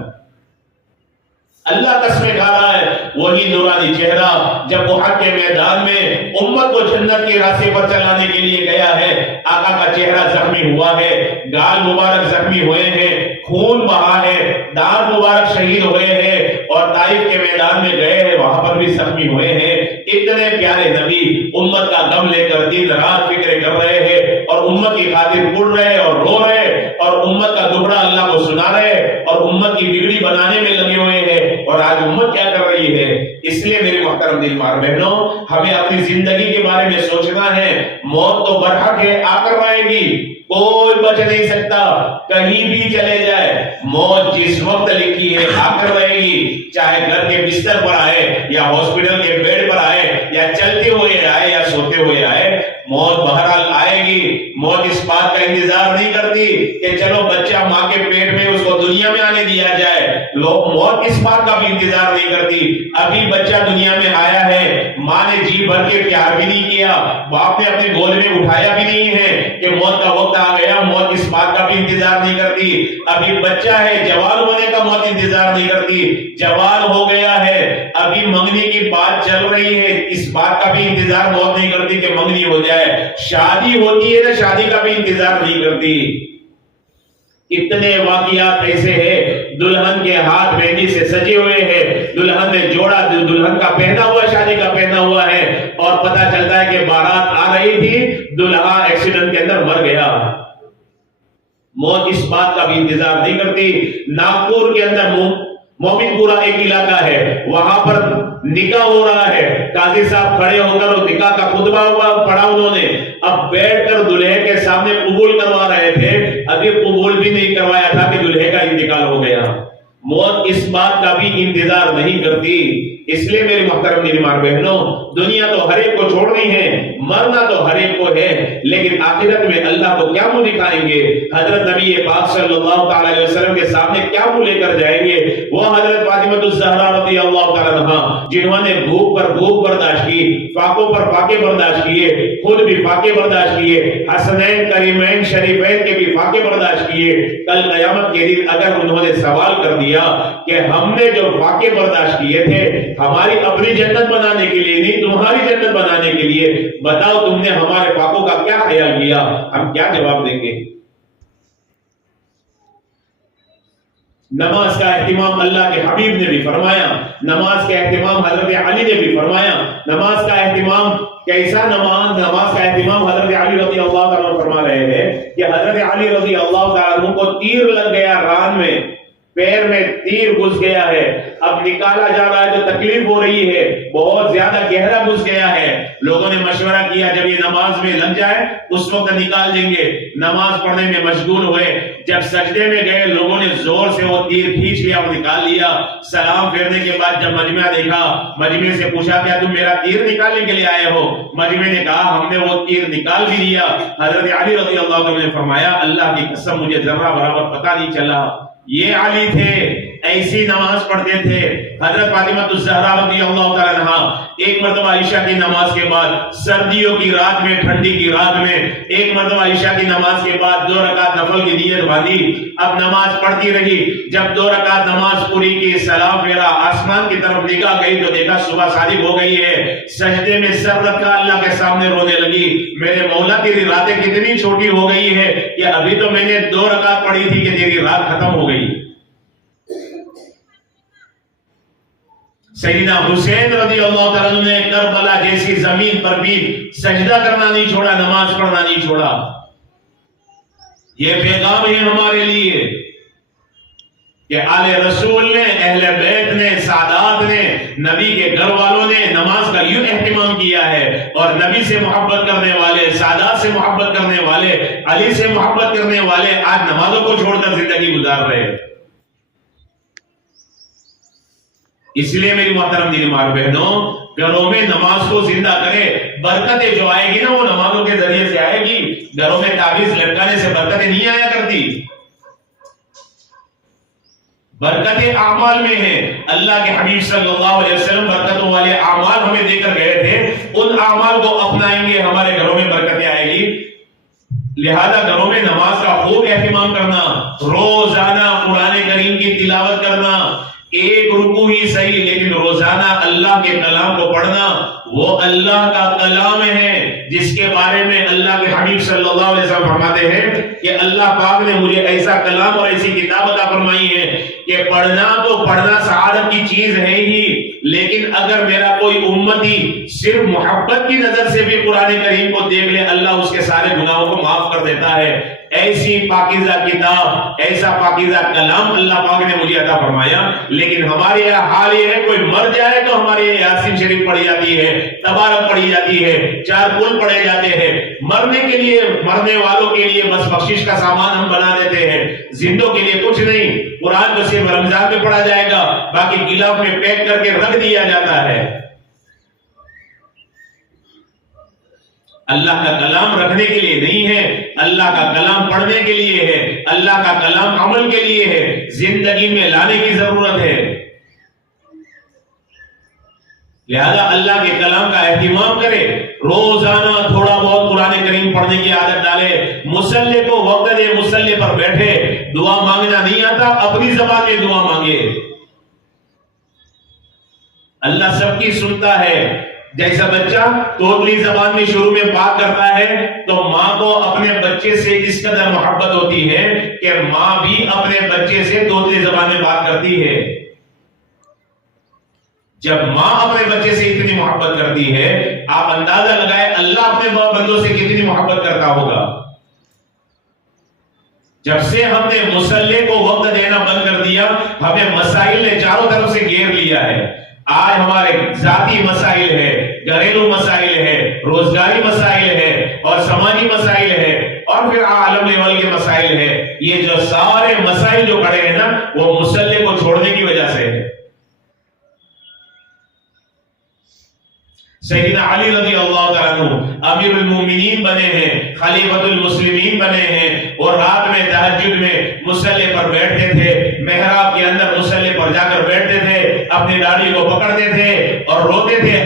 اللہ قسمیں کھا رہا ہے، وہی نورانی چہرہ جب احد کے میدان میں امت کو جنت کے راستے پر چلانے کے لیے گیا ہے، آقا کا چہرہ زخمی ہوا ہے، گال مبارک زخمی ہوئے ہیں، خون بہا ہے، دانت مبارک شہید ہوئے ہیں اور طائف کے میدان میں گئے ہیں، وہاں پر بھی زخمی ہوئے ہیں۔ اتنے پیارے نبی امت کا غم لے کر دن رات فکر کر رہے ہیں اور امت کی خاطر پڑ رہے اور رو رہے اور امت کا دکھڑا اللہ کو سنا رہے اور امت کی بگڑی بنانے میں لگے ہوئے ہیں۔ اور آج امت کیا کر رہی ہے؟ اس لیے میرے محترم دل مار بہنوں، ہمیں اپنی زندگی کے بارے میں سوچنا ہے۔ موت تو برحق ہے، آ کر رہے گی، کوئی بچ نہیں سکتا، کہیں بھی چلے جائے، موت جس وقت لکھی ہے آ کر رہے گی، چاہے گھر کے بستر پر آئے یا ہاسپٹل کے بیڈ پر آئے یا چلتے ہوئے آئے یا سوتے ہوئے آئے، موت بہرحال آئے گی۔ موت اس بات کا انتظار نہیں کرتی کہ چلو بچہ ماں کے پیٹ میں اس کو دنیا میں آنے دیا جائے، لوگ موت اس بات کا بھی انتظار نہیں کرتی۔ ابھی بچہ دنیا میں آیا ہے، ماں نے جی بھر کے پیار بھی نہیں کیا، باپ نے اپنے گود میں اٹھایا بھی نہیں ہے کہ موت کا وقت آ گیا، موت اس بات کا بھی انتظار نہیں کرتی۔ ابھی بچہ ہے، جوان ہونے کا موت انتظار نہیں کرتی، جوان ہو گیا ہے، ابھی منگنی کی بات چل رہی ہے، اس بات کا بھی انتظار موت نہیں کرتی کہ منگنی ہو جائے۔ شادی ہوتی ہے نا، شادی کا بھی انتظار نہیں کرتی۔ اتنے واقعات ایسے ہیں، دلہن کے ہاتھ مہندی سے سجے ہوئے ہیں، دلہن نے جوڑا دلہن کا پہنا ہوا، شادی کا پہنا ہوا ہے، اور پتہ چلتا ہے کہ بارات آ رہی تھی، دلہا ایکسیڈنٹ کے اندر مر گیا۔ موت اس بات کا بھی انتظار نہیں کرتی۔ ناگپور کے اندر مومن پورا ایک علاقہ ہے، وہاں پر نکاح ہو رہا ہے، قاضی صاحب کھڑے ہو کر وہ نکاح کا خطبہ پڑھا انہوں نے، اب بیٹھ کر دلہے کے سامنے قبول کروا رہے تھے، ابھی قبول بھی نہیں کروایا تھا کہ دلہے کا انتقال ہو گیا۔ موت اس بات کا بھی انتظار نہیں کرتی۔ اس لیے میرے محترم نیمار بہنوں، دنیا تو ہر ایک کو چھوڑنی ہے، مرنا تو ہر ایک کو ہے، لیکن آخرت میں اللہ کو کیا منہ دکھائیں گے؟ حضرت نبی پاک صلی اللہ تعالی علیہ وسلم کے سامنے کیا منہ لے کر جائیں گے؟ وہ حضرت فاطمہ الزہرا رضی اللہ تعالی عنہا جنہوں نے بھوک پر بھوک برداشت کی، فاقوں پر فاقے برداشت کیے، خود بھی فاقے برداشت کیے، حسنین کریمین شریفین کے بھی فاقے برداشت کیے، کل قیامت کے دن اگر انہوں نے سوال کر دیا کہ ہم نے جو فاقے برداشت کیے تھے ہماری اپنی جنت بنانے کے لیے نہیں، تمہاری جنت بنانے کے لیے، بتاؤ تم نے ہمارے فاقوں کا کیا خیال کیا؟ ہم کیا جواب دیں گے؟ نماز کا اہتمام اللہ کے حبیب نے بھی فرمایا، نماز کا اہتمام حضرت علی نے بھی فرمایا، نماز کا اہتمام کیسا نماز کا اہتمام حضرت علی رضی اللہ تعالیٰ عنہ فرما رہے ہیں کہ حضرت علی رضی اللہ تعالیٰ عنہ کو تیر لگ گیا، ران میں پیر میں تیر گھس گیا ہے، اب نکالا جا رہا ہے تو تکلیف ہو رہی ہے، بہت زیادہ گہرا گھس گیا ہے۔ لوگوں نے مشورہ کیا جب یہ نماز میں لگ جائے اس وقت نکال دیں گے، نماز پڑھنے میں مشغول ہوئے، جب سجدے میں گئے لوگوں نے زور سے وہ تیر کھینچ لیا اور نکال لیا۔ سلام پھیرنے کے بعد جب مجمع دیکھا، مجمع سے پوچھا کیا تم میرا تیر نکالنے کے لیے آئے ہو؟ مجمع نے کہا ہم نے وہ تیر نکال بھی لیا۔ حضرت علی رضی اللہ عنہ نے فرمایا اللہ کی قسم مجھے ذرہ برابر پتہ نہیں چلا یہ علی تھے، ایسی نماز پڑھتے تھے۔ حضرت فاطمہ الزہرا رضی اللہ تعالیٰ عنہا ایک مرتبہ عشاء کی نماز کے بعد سردیوں کی رات میں، ٹھنڈی کی رات میں، ایک مرتبہ عشاء کی نماز کے بعد 2 رکعت نفل کی نیت باندھی، اب نماز پڑھتی رہی، جب 2 رکعت نماز پوری کی، سلام پھیرا، آسمان کی طرف نگاہ گئی تو دیکھا صبح صادق ہو گئی ہے، سجدے میں سر رکھا اللہ کے سامنے رونے لگی، میرے مولا تیری راتیں کتنی چھوٹی ہو گئی ہے کہ ابھی تو میں نے 2 رکعت پڑھی تھی کہ تیری رات ختم ہو گئی۔ سیدنا حسین رضی اللہ تعالیٰ عنہ نے کربلا جیسی زمین پر بھی سجدہ کرنا نہیں چھوڑا، نماز پڑھنا نہیں چھوڑا۔ یہ پیغام ہے ہمارے لیے کہ آل رسول نے، اہل بیت نے، سادات نے، نبی کے گھر والوں نے نماز کا یوں اہتمام کیا ہے، اور نبی سے محبت کرنے والے، سادات سے محبت کرنے والے، علی سے محبت کرنے والے آج نمازوں کو چھوڑ کر زندگی گزار رہے ہیں۔ اس لیے میری محترم دین مار بہنوں، گھروں میں نماز کو زندہ کرے، برکتیں جو آئے گی نا وہ نمازوں کے ذریعے سے آئے گی۔ گھروں میں تعویذ لٹکانے سے برکتیں نہیں آیا کرتی، برکتیں اعمال میں ہیں۔ اللہ کے حبیب صلی اللہ علیہ وسلم برکتوں والے اعمال ہمیں دے کر گئے تھے، ان اعمال کو اپنائیں گے ہمارے گھروں میں برکتیں آئے گی۔ لہذا گھروں میں نماز کا خوب اہتمام کرنا، روزانہ قرآن کریم کی تلاوت کرنا، ایک رکوع ہی صحیح لیکن روزانہ اللہ کے کلام کو پڑھنا۔ وہ اللہ کا کلام ہے جس کے بارے میں اللہ کے حبیب صلی اللہ علیہ وسلم فرماتے ہیں کہ اللہ پاک نے مجھے ایسا کلام اور ایسی کتاب عطا فرمائی ہے کہ پڑھنا تو پڑھنا سعادت کی چیز ہے ہی، لیکن اگر میرا کوئی امتی صرف محبت کی نظر سے بھی قرآن کریم کو دیکھ لے اللہ اس کے سارے گناہوں کو معاف کر دیتا ہے۔ ایسی پاکیزہ کتاب، ایسا پاکیزہ کلام اللہ پاک نے مجھے عطا فرمایا، لیکن ہمارے یہاں حال یہ ہے کوئی مر جائے تو ہمارے یہاں یاسین شریف پڑھی جاتی ہے، تبارک پڑھی جاتی ہے، 4 قل پڑھے جاتے ہیں۔ مرنے کے لیے، مرنے والوں کے لیے بس بخشش کا سامان ہم بنا دیتے ہیں، زندوں کے لیے کچھ نہیں۔ قرآن تو صرف رمضان میں پڑھا جائے گا، باقی غلاف میں پیک کر کے رکھ دیا جاتا ہے۔ اللہ کا کلام رکھنے کے لیے نہیں ہے، اللہ کا کلام پڑھنے کے لیے ہے، اللہ کا کلام عمل کے لیے ہے، زندگی میں لانے کی ضرورت ہے۔ لہذا اللہ کے کلام کا اہتمام کرے، روزانہ تھوڑا بہت قرآن کریم پڑھنے کی عادت ڈالے، مصلی کو وقت دے، مصلی پر بیٹھے، دعا مانگنا نہیں آتا اپنی زبان میں دعا مانگے، اللہ سب کی سنتا ہے۔ جیسا بچہ توتلی زبان میں شروع میں بات کرتا ہے تو ماں کو اپنے بچے سے اس قدر محبت ہوتی ہے کہ ماں بھی اپنے بچے سے توتلی زبان میں بات کرتی ہے۔ جب ماں اپنے بچے سے اتنی محبت کرتی ہے، آپ اندازہ لگائے اللہ اپنے بندوں سے کتنی محبت کرتا ہوگا۔ جب سے ہم نے مصلی کو وقت دینا بند کر دیا، ہمیں مسائل نے چاروں طرف سے گھیر لیا ہے۔ آج ہمارے ذاتی مسائل ہے، گھریلو مسائل ہے، روزگاری مسائل ہے، اور سماجی مسائل ہے، اور پھر عالم لیول کے مسائل ہے۔ یہ جو سارے مسائل جو کھڑے ہیں نا، وہ مصلی کو چھوڑنے کی وجہ سے ہے۔ سیدنا علی رضی اللہ تعالیٰ عنہ امیر المومنین بنے ہیں، خلیفۃ المسلمین بنے ہیں، اور رات میں تہجد میں مصلی پر بیٹھتے تھے، محراب کے اندر مصلی پر جا کر بیٹھتے تھے، اپنی داڑھی کو پکڑتے تھے اور روتے تھے،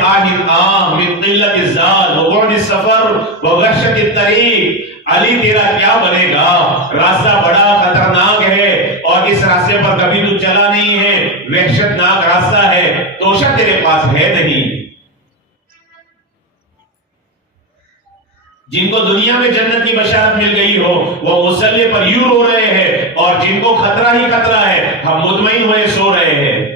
من قلت الزاد وبعد السفر ووحشت الطریق، علی تیرا کیا بنے گا، راستہ بڑا خطرناک ہے اور اس راستے پر کبھی تو چلا نہیں ہے، وحشت ناک راستہ ہے، توشہ تیرے پاس ہے نہیں۔ جن کو دنیا میں جنت کی بشارت مل گئی ہو وہ مصلی پر یوں رو رہے ہیں، اور جن کو خطرہ ہی خطرہ ہے ہم مطمئن ہوئے سو رہے ہیں۔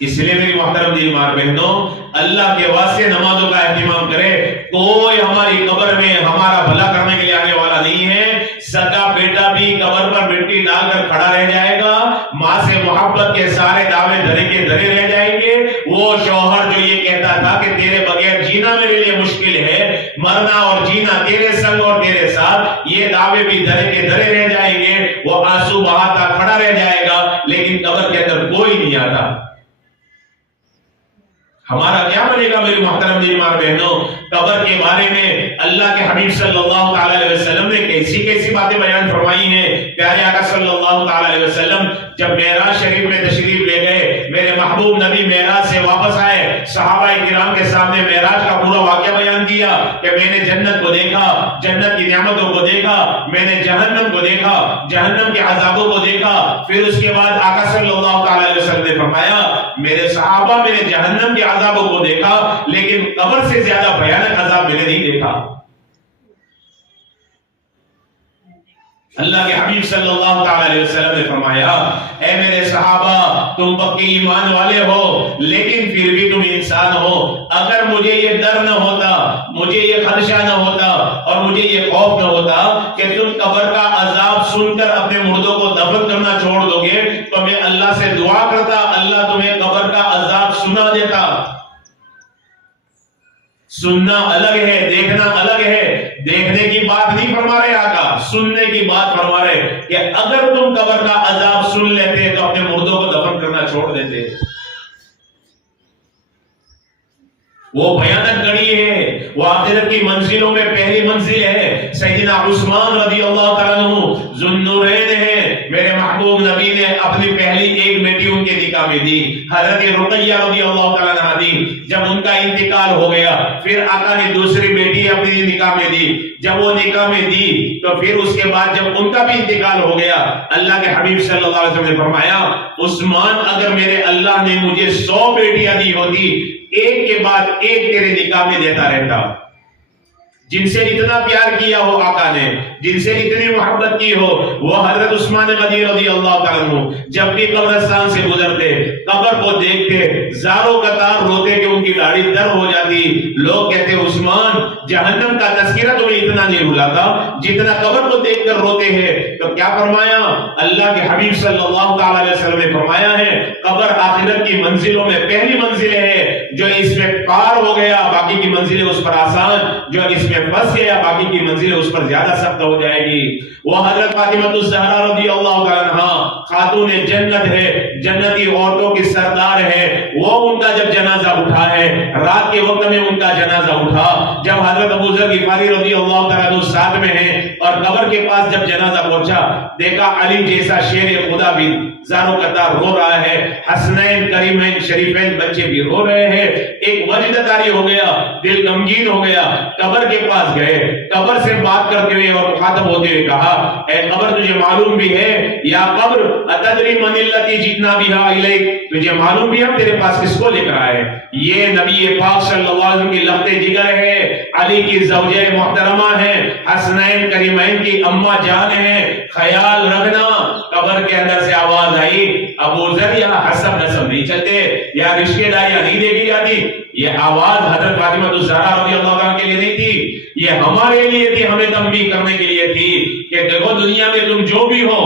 اس لیے میری محترم دین مار بہنوں، اللہ کے واسطے نمازوں کا اہتمام کرے۔ کوئی ہماری قبر میں ہمارا بھلا کرنے کے لیے آنے والا نہیں ہے۔ سگا بیٹا بھی قبر پر مٹی ڈال کر کھڑا رہ جائے گا، ماں سے محبت کے سارے دعوے دھرے کے دھرے رہ جائیں گے۔ وہ شوہر جو یہ کہتا تھا کہ تیرے بغیر جینا میرے لیے مشکل ہے، مرنا اور جینا تیرے سنگ اور تیرے ساتھ، یہ دعوے بھی دھرے کے دھرے رہ جائیں گے۔ وہ آنسو بہاتا کھڑا رہ جائے گا، لیکن قبر کے اندر کوئی نہیں آتا۔ ہمارا کیا بنے گا میری محترم دیوار بہنوں؟ قبر کے بارے میں اللہ کے حبیب صلی اللہ تعالی علیہ وسلم نے کیسی کیسی باتیں بیان فرمائی ہیں۔ پیارے آقا صلی اللہ تعالی علیہ وسلم جب معراج شریف میں تشریف لے گئے، میرے محبوب نبی معراج سے واپس آئے، صحابہ کرام کے سامنے معراج کا پورا واقعہ بیان کیا کہ میں نے جنت کو دیکھا، جنت کی نعمتوں کو دیکھا، میں نے جہنم کو دیکھا، جہنم کے عذابوں کو دیکھا۔ پھر اس کے بعد آقا صلی اللہ تعالی علیہ وسلم نے فرمایا، میرے صحابہ میں نے جہنم کے عذابوں کو دیکھا، لیکن قبر سے زیادہ بھیانک عذاب میں نے نہیں دیکھا۔ اللہ کے حبیب صلی اللہ تعالی علیہ وسلم نے فرمایا، اے میرے صحابہ تم پکے ایمان والے ہو، لیکن پھر بھی تم انسان ہو۔ اگر مجھے یہ ڈر نہ ہوتا، مجھے یہ خدشہ نہ ہوتا، اور مجھے یہ خوف نہ ہوتا کہ تم قبر کا عذاب سن کر اپنے مردوں کو دفن کرنا چھوڑ دو گے، تو میں اللہ سے دعا کرتا اللہ تمہیں قبر کا عذاب سنا دیتا۔ سننا الگ ہے، دیکھنا الگ ہے۔ دیکھنے کی بات نہیں فرما رہے آقا، سننے کی بات فرما رہے کہ اگر تم قبر کا عذاب سن لیتے تو اپنے مردوں کو دفن کرنا چھوڑ دیتے۔ وہ بھیانک گھڑی ہے، وہ آخرت کی منزلوں میں پہلی منزل ہے۔ سیدنا عثمان رضی اللہ تعالیٰ عنہ ذوالنورین ہے، میرے محبوب نبی نے اپنی پہلی ایک بیٹی ان کے نکاح میں دی، حضرت رقیہ رضی اللہ تعالیٰ عنہ دی۔ جب ان کا انتقال ہو گیا پھر آقا نے دوسری بیٹی اپنی نکاح میں دی۔ جب وہ نکاح میں دی تو پھر اس کے بعد جب ان کا بھی انتقال ہو گیا، اللہ کے حبیب صلی اللہ علیہ وسلم نے فرمایا، عثمان اگر میرے اللہ نے مجھے 100 بیٹیاں دی ہوتی، ایک کے بعد ایک تیرے نکاح میں دیتا رہتا۔ جن سے اتنا پیار کیا ہو آقا نے، جن سے اتنی محبت کی ہو، وہ حضرت عثمان غنی رضی اللہ تعالیٰ عنہ جب بھی قبرستان سے گزرتے، قبر کو دیکھتے، زاروں قطار روتے کہ ان کی داڑھی در ہو جاتی۔ لوگ کہتے عثمان جہنم کا تذکرہ تمہیں اتنا نہیں بھلاتا جتنا قبر کو دیکھ کر روتے ہیں۔ تو کیا فرمایا؟ اللہ کے حبیب صلی اللہ تعالی علیہ وسلم نے فرمایا ہے، قبر آخرت کی کی منزلوں میں پہلی منزل ہے، جو اس میں پار ہو گیا باقی کی منزلیں اس پر آسان، جو اس میں پھنس گیا باقی کی منزلیں اس پر زیادہ سخت ہو جائے گی۔ وہ حضرت فاطمہ الزہرا رضی اللہ تعالی عنہا خاتون جنت ہے، جنتی عورتوں کی سردار ہے، وہ ان کا جب جنازہ اٹھا ہے، رات کے وقت میں ان کا جنازہ اٹھا، جب حضرت ابو ذر غفاری رضی اللہ تعالیٰ عنہ ساتھ میں ہیں اور قبر کے پاس جب جنازہ پہنچا، دیکھا علی جیسا شیر خدا بھی زارو قطار رو رہا ہے، حسنین کریمین شریفین بچے بھی رو رہے ہیں، ایک وجد طاری ہو گیا، دل غمگین ہو گیا، قبر کے پاس گئے، قبر سے بات کرتے ہوئے اور مخاطب ہوتے ہوئے کہا، اے قبر تجھے معلوم بھی ہے یا قبر اتدری من التی جئنا بہا الیک، تجھے معلوم بھی ہم تیرے پاس کس کو لے کر آئے؟ یہ نبی پاک صلی اللہ علیہ وسلم کی لخت جگر ہے، علی کی زوجہ محترمہ ہے، حسنین کریمین کی اماں جان ہے۔ خیال رکھنا قبر کے اندر سے آواز آئی، ابو ذر یہاں حسب نسب نہیں چلتے یا رشتہ داریاں نہیں دیکھی جاتی، یہ آواز حضرت فاطمہ الزہرا رضی اللہ عنہ کے لیے نہیں تھی، یہ ہمارے لیے تھی، ہمیں تنبیہ کرنے کے لیے تھی کہ دیکھو دنیا میں تم جو بھی ہو،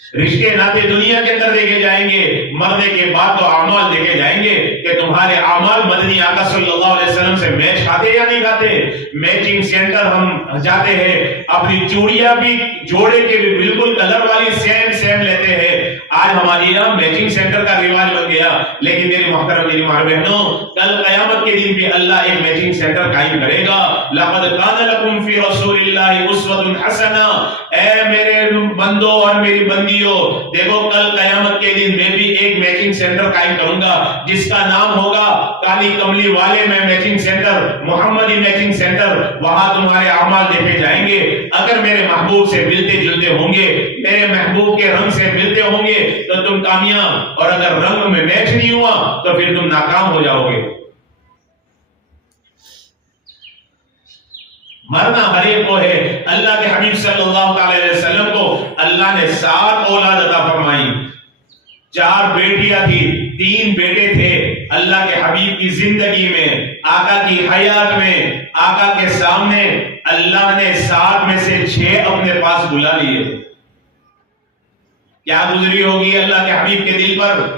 رشتے ناتے دنیا کے اندر دیکھے جائیں گے، مرنے کے بعد تو اعمال دیکھے جائیں گے کہ تمہارے اعمال مدنی آقا صلی اللہ علیہ وسلم سے میچ کھاتے یا نہیں کھاتے۔ میچنگ سینٹر ہم جاتے ہیں، اپنی چوڑیاں بھی جوڑے کے بھی بالکل کلر والی سیم لیتے ہیں۔ آج ہماری یہاں میچنگ سینٹر کا رواج بن گیا، لیکن میری محترم میری ماں بہنوں، کل قیامت کے دن بھی اللہ ایک میچنگ سینٹر قائم کرے گا۔ لقد کان لکم فی رسول اللہ اسوۃ حسنہ، اے میرے بندوں اور میری بندیوں، دیکھو کل قیامت کے دن میں بھی ایک میچنگ سینٹر قائم کروں گا جس کا نام ہوگا کالی کملی والے میں میچنگ سینٹر، محمدی میچنگ سینٹر۔ وہاں تمہارے اعمال دیکھے جائیں گے، اگر میرے محبوب سے ملتے جلتے ہوں گے، میرے محبوب کے رنگ سے ملتے ہوں گے تو تم کامیاب، اور اگر رنگ میں میچ نہیں ہوا تو پھر تم ناکام ہو جاؤ گے۔ مرنا ہر ایک کو ہے۔ اللہ کے حبیب صلی اللہ علیہ وسلم کو اللہ نے 7 اولاد عطا فرمائی، 4 بیٹیاں تھی، 3 بیٹے تھے۔ اللہ کے حبیب کی زندگی میں، آقا کی حیات میں، آقا کے سامنے اللہ نے 7 میں سے 6 اپنے پاس بلا لیے۔ کیا گزری ہوگی اللہ کے حبیب کے دل پر؟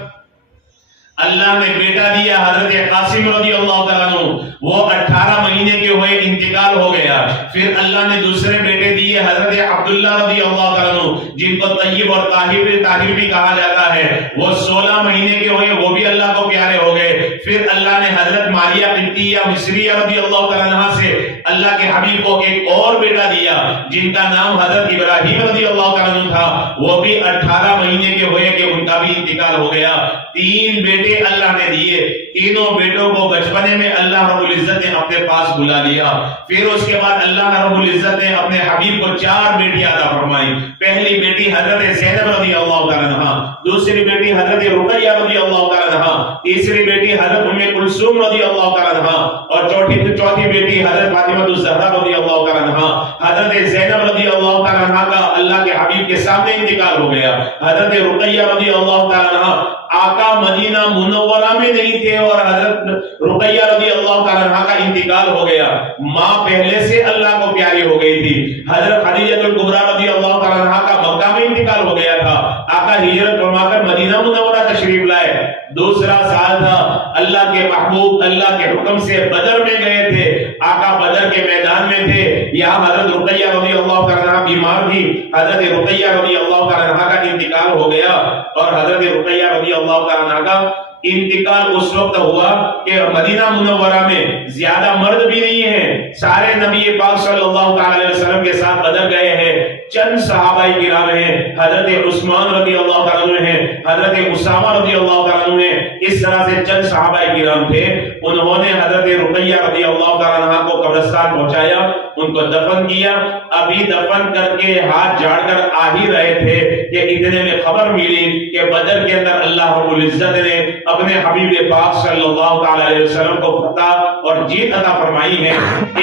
اللہ نے بیٹا دیا حضرت قاسم رضی اللہ تعالیٰ عنہ، وہ 18 مہینے کے ہوئے انتقال ہو گیا۔ پھر اللہ نے دوسرے بیٹے دیے حضرت عبداللہ رضی اللہ تعالیٰ عنہ، جن کو طیب اور طاہر بھی کہا جاتا ہے، وہ 16 مہینے کے ہوئے، وہ بھی اللہ کو پیارے ہو گئے۔ پھر اللہ نے حضرت ماریہ قبطیہ مصریہ رضی اللہ تعالیٰ عنہ سے اللہ کے حبیب کو ایک اور بیٹا دیا جن کا نام حضرت ابراہیم رضی اللہ تعالیٰ عنہ تھا، وہ بھی 18 مہینے کے ہوئے کہ ان کا بھی انتقال ہو گیا۔ 3 بیٹے اللہ نے دیے، تینوں بیٹوں کو بچپنے میں اللہ رب العزت نے اپنے پاس بلا لیا۔ پھر اس کے بعد اللہ رب العزت نے اپنے حبیب کو 4 بیٹیاں عطا فرمائی۔ پہلی بیٹی حضرت زینب رضی اللہ تعالیٰ عنہ، دوسری بیٹی حضرت رقیہ رضی اللہ تعالیٰ عنہ، تیسری بیٹی حضرت ام کلثوم رضی اللہ تعالیٰ عنہ، اور چوتھی بیٹی حضرت فاطمہ الزہرا رضی اللہ تعالیٰ عنہ۔ حضرت زینب رضی اللہ تعالیٰ عنہ کا اللہ کے حبیب کے سامنے انتقال ہو گیا۔ حضرت رقیہ رضی اللہ تعالیٰ عنہ آقا مدینہ منورہ میں نہیں تھے اور حضرت رقیہ رضی اللہ تعالیٰ عنہ کا انتقال ہو گیا۔ ماں پہلے سے اللہ کو پیاری ہو گئی تھی۔ حضرت خدیجہ الکبریٰ رضی اللہ تعالیٰ عنہ کا مکہ میں انتقال ہو گیا تھا۔ آقا ہجرت فرما کر مدینہ منورہ تشریف لائے۔ دوسرا سال تھا، اللہ کے محبوب اللہ کے حکم سے بدر میں گئے تھے۔ آقا بدر کے میدان میں تھے، یہاں حضرت رقیہ رضی اللہ تعالیٰ عنہ بیمار تھی۔ حضرت رقیہ رضی اللہ تعالیٰ عنہ کا انتقال ہو گیا، اور حضرت رقیہ رضی اللہ تعالیٰ عنہ کا انتقال اس وقت ہوا کہ مدینہ منورہ میں زیادہ مرد بھی نہیں ہیں، سارے نبی پاک صلی اللہ علیہ وسلم کے ساتھ بدر گئے ہیں۔ چند صحابہ کرام ہیں، حضرت عثمان رضی اللہ تعالیٰ عنہ ہیں، حضرت اسامہ رضی اللہ تعالیٰ عنہ ہیں، اس طرح سے چند صحابہ کرام تھے۔ انہوں نے حضرت رقیہ رضی اللہ تعالیٰ عنہ کو قبرستان پہنچایا، ان کو دفن کیا۔ ابھی دفن کر کے ہاتھ جھاڑ کر آ ہی رہے تھے کہ اتنے میں خبر ملی کہ بدر کے اندر اللہ رب العزت نے اپنے حبیب پاک صلی اللہ تعالی علیہ وسلم کو فتح اور جیت عطا فرمائی ہے۔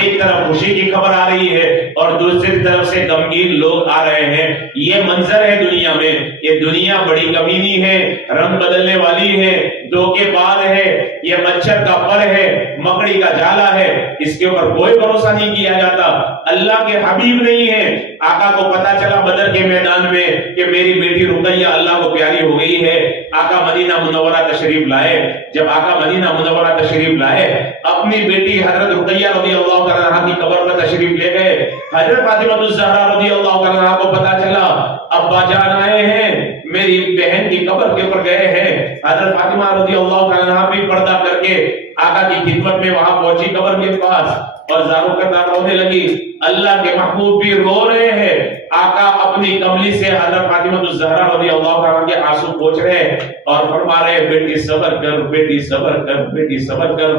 ایک طرف خوشی کی خبر آ رہی ہے اور دوسری طرف سے غمگین لوگ آ رہے ہیں۔ یہ منظر ہے دنیا میں، یہ دنیا بڑی کمینی ہے، رنگ بدلنے والی ہے، دھوکے باز ہے، یہ مچھر کا پر ہے، مکڑی کا جالا ہے، اس کے اوپر کوئی بھروسہ نہیں کیا جاتا۔ اللہ کے حبیب نہیں ہے، آقا کو پتا چلا بدر کے میدان میں کہ میری بیٹی رقیہ اللہ کو پیاری ہو گئی ہے، آقا مدینہ منورہ تشریف لائے۔ جب آقا مدینہ منورہ تشریف لائے، اپنی بیٹی حضرت رقیہ رضی اللہ عنہا کی قبر پر تشریف لے گئے۔ حضرت فاطمہ الزہرا رضی اللہ عنہا کو پتا چلا ابا جان آئے ہیں، میری بہن کی قبر کے اوپر گئے ہیں۔ حضرت فاطمہ رضی اللہ عنہا بھی پردہ کر کے آقا کی خدمت میں وہاں پہنچی قبر کے پاس اور زاروں کرنا رونے لگی۔ اللہ کے محبوب بھی رو رہے ہیں، آقا اپنی کملی سے حضرت فاطمہ الزہرا رضی اللہ عنہا کے آنسو پوچھ رہے اور فرما رہے بیٹی صبر کر، بیٹی صبر کر، بیٹی صبر کر۔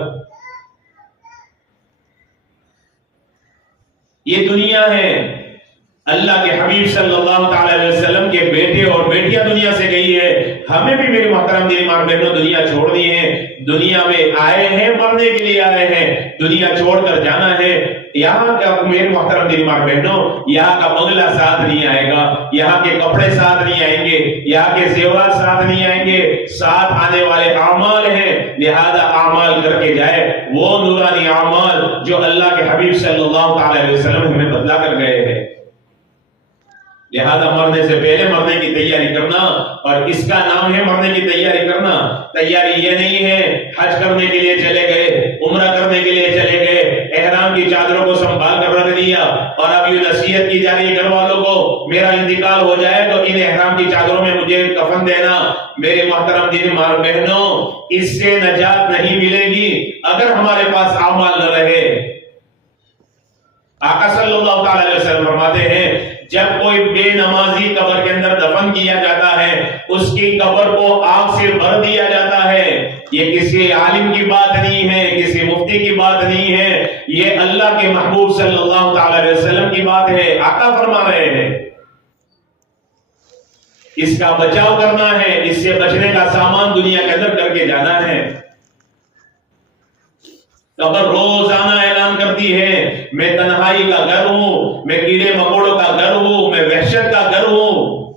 یہ دنیا ہے، اللہ کے حبیب صلی اللہ تعالی علیہ وسلم کے بیٹے اور بیٹیاں دنیا سے گئی ہے، ہمیں بھی میری محترم دینی ماں بہنوں دنیا چھوڑنی ہے۔ دنیا میں آئے ہیں مرنے کے لیے آئے ہیں، دنیا چھوڑ کر جانا ہے۔ یہاں کا میرے محترم دینی ماں بہنوں یہاں کا بنگلہ ساتھ نہیں آئے گا، یہاں کے کپڑے ساتھ نہیں آئیں گے، یہاں کے زیورات ساتھ نہیں آئیں گے، ساتھ آنے والے اعمال ہیں، لہذا اعمال کر کے جائے وہ نورانی اعمال جو اللہ کے حبیب صلی اللہ تعالی علیہ وسلم ہمیں بتلا کر گئے ہیں۔ لہذا مرنے سے پہلے مرنے کی تیاری کرنا، اور اس کا نام ہے مرنے کی تیاری کرنا۔ تیاری یہ نہیں ہے حج کرنے کے لیے چلے گئے، عمرہ کرنے کے لیے چلے گئے، احرام کی چادروں کو سنبھال کر رکھ دیا اور اب یہ نصیحت کی جا رہی ہے گھر والوں کو میرا انتقال ہو جائے تو ان احرام کی چادروں میں مجھے کفن دینا۔ میرے محترم دین ماں بہنوں، اس سے نجات نہیں ملے گی اگر ہمارے پاس اعمال نہ رہے۔ آقا صلی اللہ تعالی علیہ وسلم فرماتے ہیں جب کوئی بے نمازی قبر کے اندر دفن کیا جاتا ہے، اس کی قبر کو آگ سے بھر دیا جاتا ہے۔ یہ کسی عالم کی بات نہیں ہے، کسی مفتی کی بات نہیں ہے، یہ اللہ کے محبوب صلی اللہ تعالی علیہ وسلم کی بات ہے۔ آقا فرما رہے ہیں اس کا بچاؤ کرنا ہے، اس سے بچنے کا سامان دنیا کے اندر کر کے جانا ہے۔ قبر روزانہ اعلان کرتی ہے میں تنہائی کا گھر ہوں، میں کیڑے مکوڑوں کا گھر ہوں، میں وحشت کا گھر ہوں،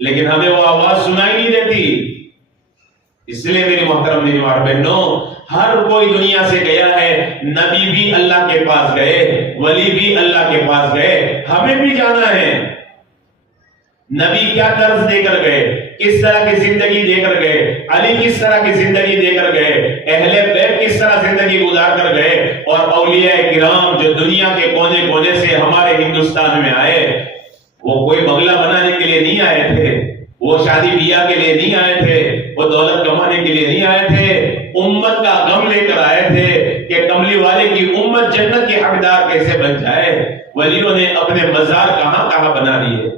لیکن ہمیں وہ آواز سنائی نہیں دیتی۔ اس لیے میری محترم دینی اور بہنوں، ہر کوئی دنیا سے گیا ہے، نبی بھی اللہ کے پاس گئے، ولی بھی اللہ کے پاس گئے، ہمیں بھی جانا ہے۔ نبی کیا طرز دے کر گئے، کس طرح کی زندگی دے کر گئے، علی کس طرح کی زندگی دے کر گئے، اہل بیت کس طرح زندگی گزار کر گئے، اور اولیاء کرام جو دنیا کے کونے کونے سے ہمارے ہندوستان میں آئے، وہ کوئی بنگلہ بنانے کے لیے نہیں آئے تھے، وہ شادی بیاہ کے لیے نہیں آئے تھے، وہ دولت کمانے کے لیے نہیں آئے تھے، امت کا غم لے کر آئے تھے کہ کملی والے کی امت جنت کی حقدار کیسے بن جائے۔ ولیوں نے اپنے مزار کہاں کہاں بنا لیے۔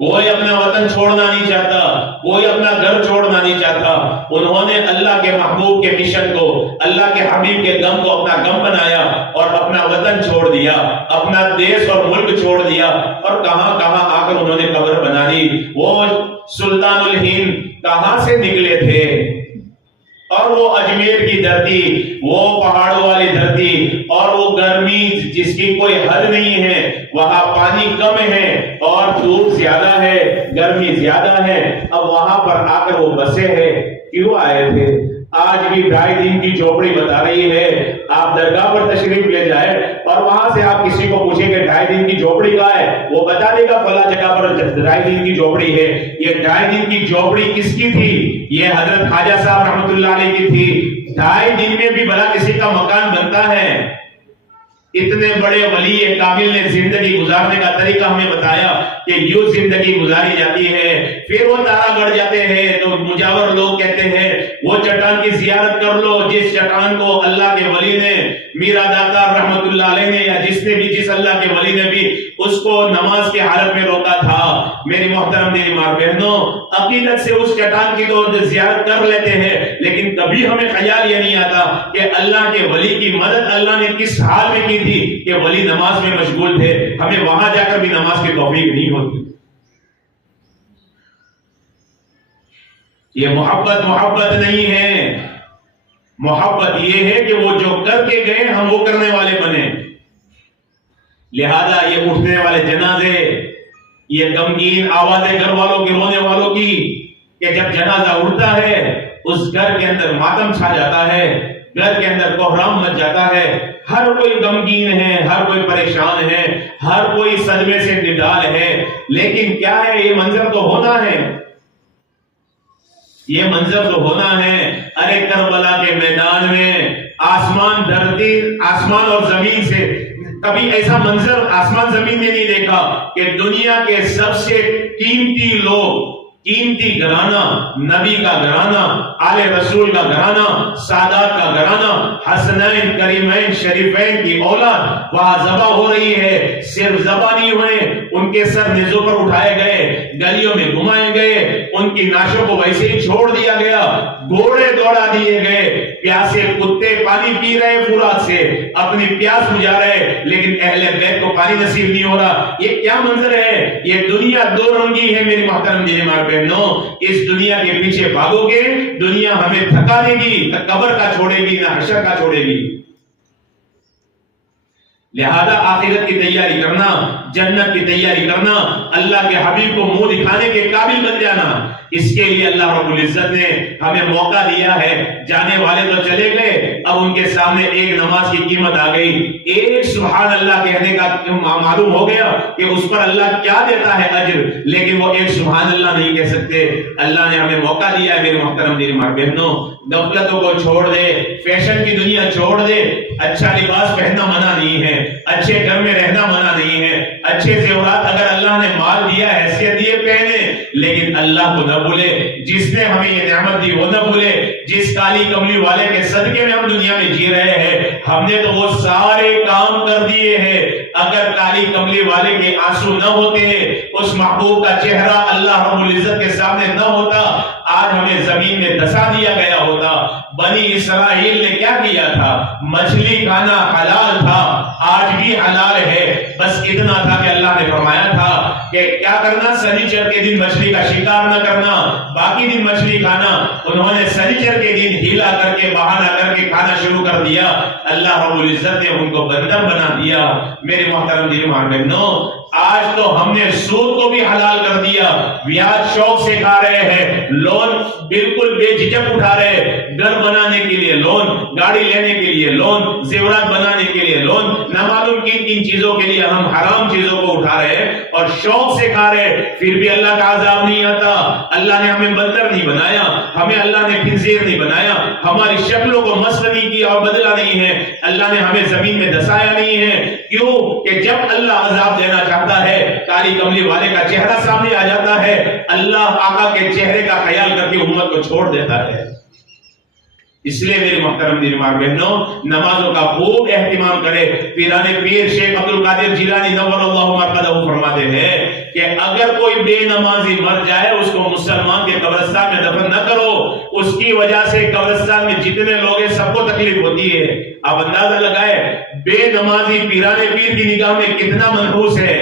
کوئی اپنا وطن چھوڑنا نہیں چاہتا، کوئی اپنا گھر چھوڑنا نہیں چاہتا۔ انہوں نے اللہ کے محبوب کے مشن کو، اللہ کے حبیب کے غم کو اپنا غم بنایا اور اپنا وطن چھوڑ دیا، اپنا دیش اور ملک چھوڑ دیا، اور کہاں کہاں آ کر انہوں نے قبر بنا لی۔ وہ سلطان الہند کہاں سے نکلے تھے، اور وہ اجمیر کی دھرتی، وہ پہاڑوں والی دھرتی، اور وہ گرمی جس کی کوئی حد نہیں ہے، وہاں پانی کم ہے اور دھوپ زیادہ ہے، گرمی زیادہ ہے، اب وہاں پر آ کر وہ بسے ہیں۔ کیوں آئے تھے؟ آج بھی 2.5 دن کی جھوپڑی بتا رہی ہے، آپ درگاہ پر تشریف لے جائیں اور وہاں سے آپ کسی کو پوچھیں کہ 2.5 دن کی جھوپڑی کہاں ہے، وہ بتا دے گا فلاں جگہ پر 2.5 دن کی جھوپڑی ہے۔ یہ 2.5 دن کی جھوپڑی کس کی تھی؟ یہ حضرت خواجہ صاحب رحمۃ اللہ علیہ کی تھی۔ 2.5 دن میں بھی بھلا کسی کا مکان بنتا ہے؟ اتنے بڑے ولی کامل نے زندگی گزارنے کا طریقہ ہمیں بتایا کہ یوں زندگی گزاری جاتی ہے۔ پھر وہ تارا گڑھ جاتے ہیں تو مجاور لوگ کہتے ہیں وہ چٹان کی زیارت کر لو جس چٹان کو اللہ کے ولی نے، میرا داتا رحمت اللہ علیہ نے، یا جس نے بھی، جس اللہ کے ولی نے بھی اس کو نماز کے حالت میں روکا تھا۔ میری محترم دینی ماں بہنوں، عقیدت سے اس چٹان کی تو زیارت کر لیتے ہیں، لیکن کبھی ہمیں خیال یہ نہیں آتا کہ اللہ کے ولی کی مدد اللہ نے کس حال میں کی تھی کہ ولی نماز میں مشغول تھے، ہمیں وہاں جا کر بھی نماز کی توفیق نہیں ہوتی۔ یہ محبت نہیں ہے، محبت یہ ہے کہ وہ جو کر کے گئے ہم وہ کرنے والے بنے۔ لہذا یہ اٹھنے والے جنازے، یہ غمگین آوازیں گھر والوں کے رونے والوں کی کہ جب جنازہ اڑتا ہے اس گھر کے اندر ماتم چھا جاتا ہے، گھر کے اندر کوہرام مچ جاتا ہے، ہر کوئی غمگین ہے، ہر کوئی پریشان ہے، ہر کوئی صدمے سے نڈال ہے۔ لیکن کیا ہے، یہ منظر تو ہونا ہے، یہ منظر تو ہونا ہے۔ ارے کربلا کے میدان میں آسمان دھرتی، آسمان اور زمین سے کبھی ایسا منظر آسمان زمین نے نہیں دیکھا کہ دنیا کے سب سے قیمتی لوگ، قیمتی گھرانہ، نبی کا گھرانہ، آل رسول کا گھرانہ، سادات کا گھرانہ، حسنین کریمین شریفین کی اولاد وہاں ذبح ہو رہی ہے۔ صرف ذبح نہیں ہوئے، ان کے سر نیزوں پر اٹھائے گئے، گلیوں میں گھمائے گئے، ان کی ناشوں کو ویسے ہی چھوڑ دیا گیا، گھوڑے دوڑا دیے گئے، پیاسے کتے پانی پی رہے فرات سے، اپنی پیاس بجھا رہے، لیکن اہل بیت کو پانی نصیب نہیں ہو رہا۔ یہ کیا منظر ہے؟ یہ دنیا دو رنگی ہے میری محترم دینی ماں بہنوں۔ اس دنیا کے پیچھے بھاگو گے، دنیا ہمیں تھکا دے گی، نہ قبر کا چھوڑے گی، نہ حشر کا چھوڑے گی۔ لہذا آخرت کی تیاری کرنا، جنت کی تیاری کرنا، اللہ کے حبیب کو منہ دکھانے کے قابل بن جانا، اس کے لیے اللہ رب العزت نے ہمیں موقع دیا ہے۔ جانے والے تو چلے گئے، اب ان کے سامنے ایک نماز کی قیمت آ گئی۔ ایک سبحان اللہ کہنے کا معلوم ہو گیا کہ اس پر اللہ کیا دیتا ہے اجر، لیکن وہ ایک سبحان اللہ نہیں کہہ سکتے۔ اللہ نے ہمیں موقع دیا ہے میرے محترم دینی ماں بہنوں، غفلتوں کو چھوڑ دے، فیشن کی دنیا چھوڑ دے۔ اچھا لباس پہننا منع نہیں ہے، اچھے گھر میں رہنا منع نہیں ہے، اچھے زیورات اگر اللہ نے مال دیا، حیثیت دیے، پہنے، لیکن اللہ کو نہ بھولے، جس نے ہمیں یہ نعمت دی وہ نہ بھولے۔ جس کالی کملی والے کے صدقے میں ہم دنیا میں جی رہے ہیں، ہم نے تو وہ سارے کام کر دیے ہیں۔ اگر کالی کملی والے کے آنسو نہ ہوتے، اس محبوب کا چہرہ اللہ رب العزت کے سامنے نہ ہوتا، آج ہمیں زمین میں دھسا دیا گیا ہوتا۔ بنی اسرائیل نے کیا کیا تھا؟ مچھلی کھانا حلال تھا، آج بھی حلال ہے، بس اتنا تھا کہ اللہ نے فرمایا تھا کہ کیا کرنا، سنیچر کے دن مچھلی کا شکار نہ کرنا، باقی دن مچھلی کھانا۔ انہوں نے سنیچر کے دن ہیلا کر کے، بہانہ کر کے کھانا شروع کر دیا، اللہ رب العزت نے ان کو بندر بنا دیا۔ میرے محترم دینی ماں بہنوں، آج تو ہم نے سود کو بھی حلال کر دیا، بیاج شوق سے کھا رہے ہیں، لون بالکل بے جھجک اٹھا رہے ہیں، گھر بنانے کے لیے لون، گاڑی لینے کے لیے لون، زیورات بنانے کے لیے لون، نہ معلوم کن کن چیزوں کے لیے ہم حرام چیزوں کو اٹھا رہے ہیں اور شوق سے کھا رہے ہیں، پھر بھی اللہ کا عذاب نہیں آتا۔ اللہ نے ہمیں بندر نہیں بنایا، ہمیں اللہ نے خنزیر نہیں بنایا، ہماری شکلوں کو مسخ نہیں کیا اور بدلا نہیں ہے، اللہ نے ہمیں زمین میں دھسایا نہیں ہے۔ کیوں کہ جب اللہ عذاب دینا چاہتا ہے، کالی کملی والے کا چہرہ سامنے آ جاتا ہے، اللہ آقا کے چہرے کا خیال کر کے امت کو چھوڑ دیتا ہے۔ اس لیے میرے محترم دینی ماں بہنوں، نمازوں کا خوب اہتمام کرے۔ پیران پیر شیخ عبد القادر جیلانی نور اللہ مرقدہ فرماتے ہیں کہ اگر کوئی بے نمازی مر جائے، اس کو مسلمان کے قبرستان میں دفن نہ کرو، اس کی وجہ سے قبرستان میں جتنے لوگ ہیں سب کو تکلیف ہوتی ہے۔ آپ اندازہ لگائے بے نمازی پیران پیر کی نگاہ میں کتنا منحوس ہے۔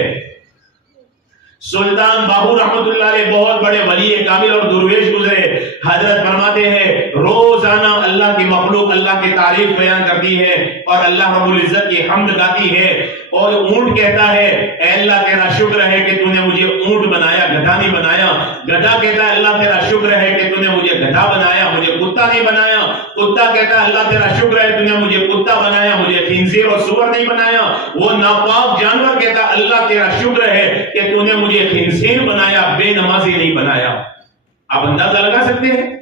سلطان باہو رحمت اللہ علیہ بہت بڑے ولی کامل اور درویش گزرے، حضرت فرماتے ہیں روزانہ اللہ کی مخلوق اللہ کی تعریف بیان کرتی ہے اور اللہ رب العزت کی حمد گاتی ہے، اور اونٹ کہتا ہے اے اللہ تیرا شکر ہے کہ تو نے مجھے اونٹ بنایا، گدھا نہیں بنایا۔ گدھا کہتا ہے اللہ تیرا شکر ہے کہ تو نے مجھے گدھا بنایا، مجھے کتا نہیں بنایا۔ کتا کہتا ہے اللہ تیرا شکر ہے تو نے مجھے کتا بنایا، مجھے خنزیر اور سور نہیں بنایا۔ وہ ناپاک جانور کہتا ہے اللہ تیرا شکر ہے کہ تو نے مجھے خنزیر بنایا، بے نمازی نہیں بنایا۔ آپ اندازہ لگا سکتے ہیں؟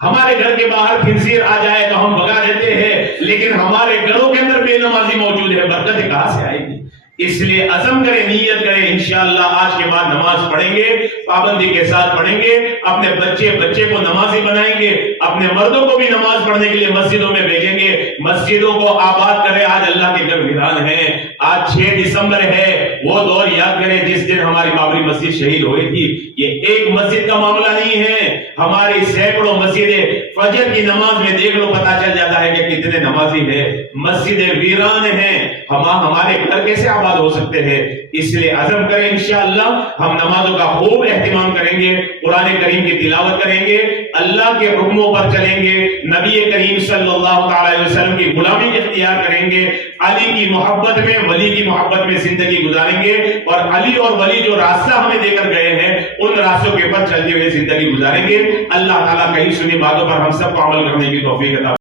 ہمارے گھر کے باہر خنزیر آ جائے تو ہم بھگا دیتے ہیں، لیکن ہمارے گھروں کے اندر بے نمازی موجود ہے، برکت کہاں سے آئے گی؟ اس لیے عزم کریں، نیت کریں، انشاءاللہ آج کے بعد نماز پڑھیں گے، پابندی کے ساتھ پڑھیں گے، اپنے بچے کو نمازی بنائیں گے، اپنے مردوں کو بھی نماز پڑھنے کے لیے مسجدوں میں بھیجیں گے، مسجدوں کو آباد کریں۔ آج اللہ کے گھر ویران ہیں، آج 6 دسمبر ہے، وہ دور یاد کریں جس دن ہماری بابری مسجد شہید ہوئی تھی۔ یہ ایک مسجد کا معاملہ نہیں ہے، ہماری سینکڑوں مسجدیں، فجر کی نماز میں دیکھ لو پتہ چل جاتا ہے کہ کتنے نمازی ہیں، مسجدیں ویران ہیں۔ ہمارے گھر کیسے برباد ہو سکتے ہیں. اس لیے عزم کریں انشاءاللہ ہم نمازوں کا خوب اہتمام کریں گے, قرآن کریم کی تلاوت کریں گے, اللہ کے حکموں پر چلیں گے, نبی کریم صلی اللہ تعالی علیہ وسلم کی غلامی اختیار کریں گے, علی کی محبت میں, ولی کی محبت میں زندگی گزاریں گے, اور علی اور ولی جو راستہ ہمیں دے کر گئے ہیں ان راستوں کے پر چلتے ہوئے زندگی گزاریں گے. اللہ تعالیٰ کہیں سنی باتوں پر ہم سب کو عمل کرنے کی توفیق عطا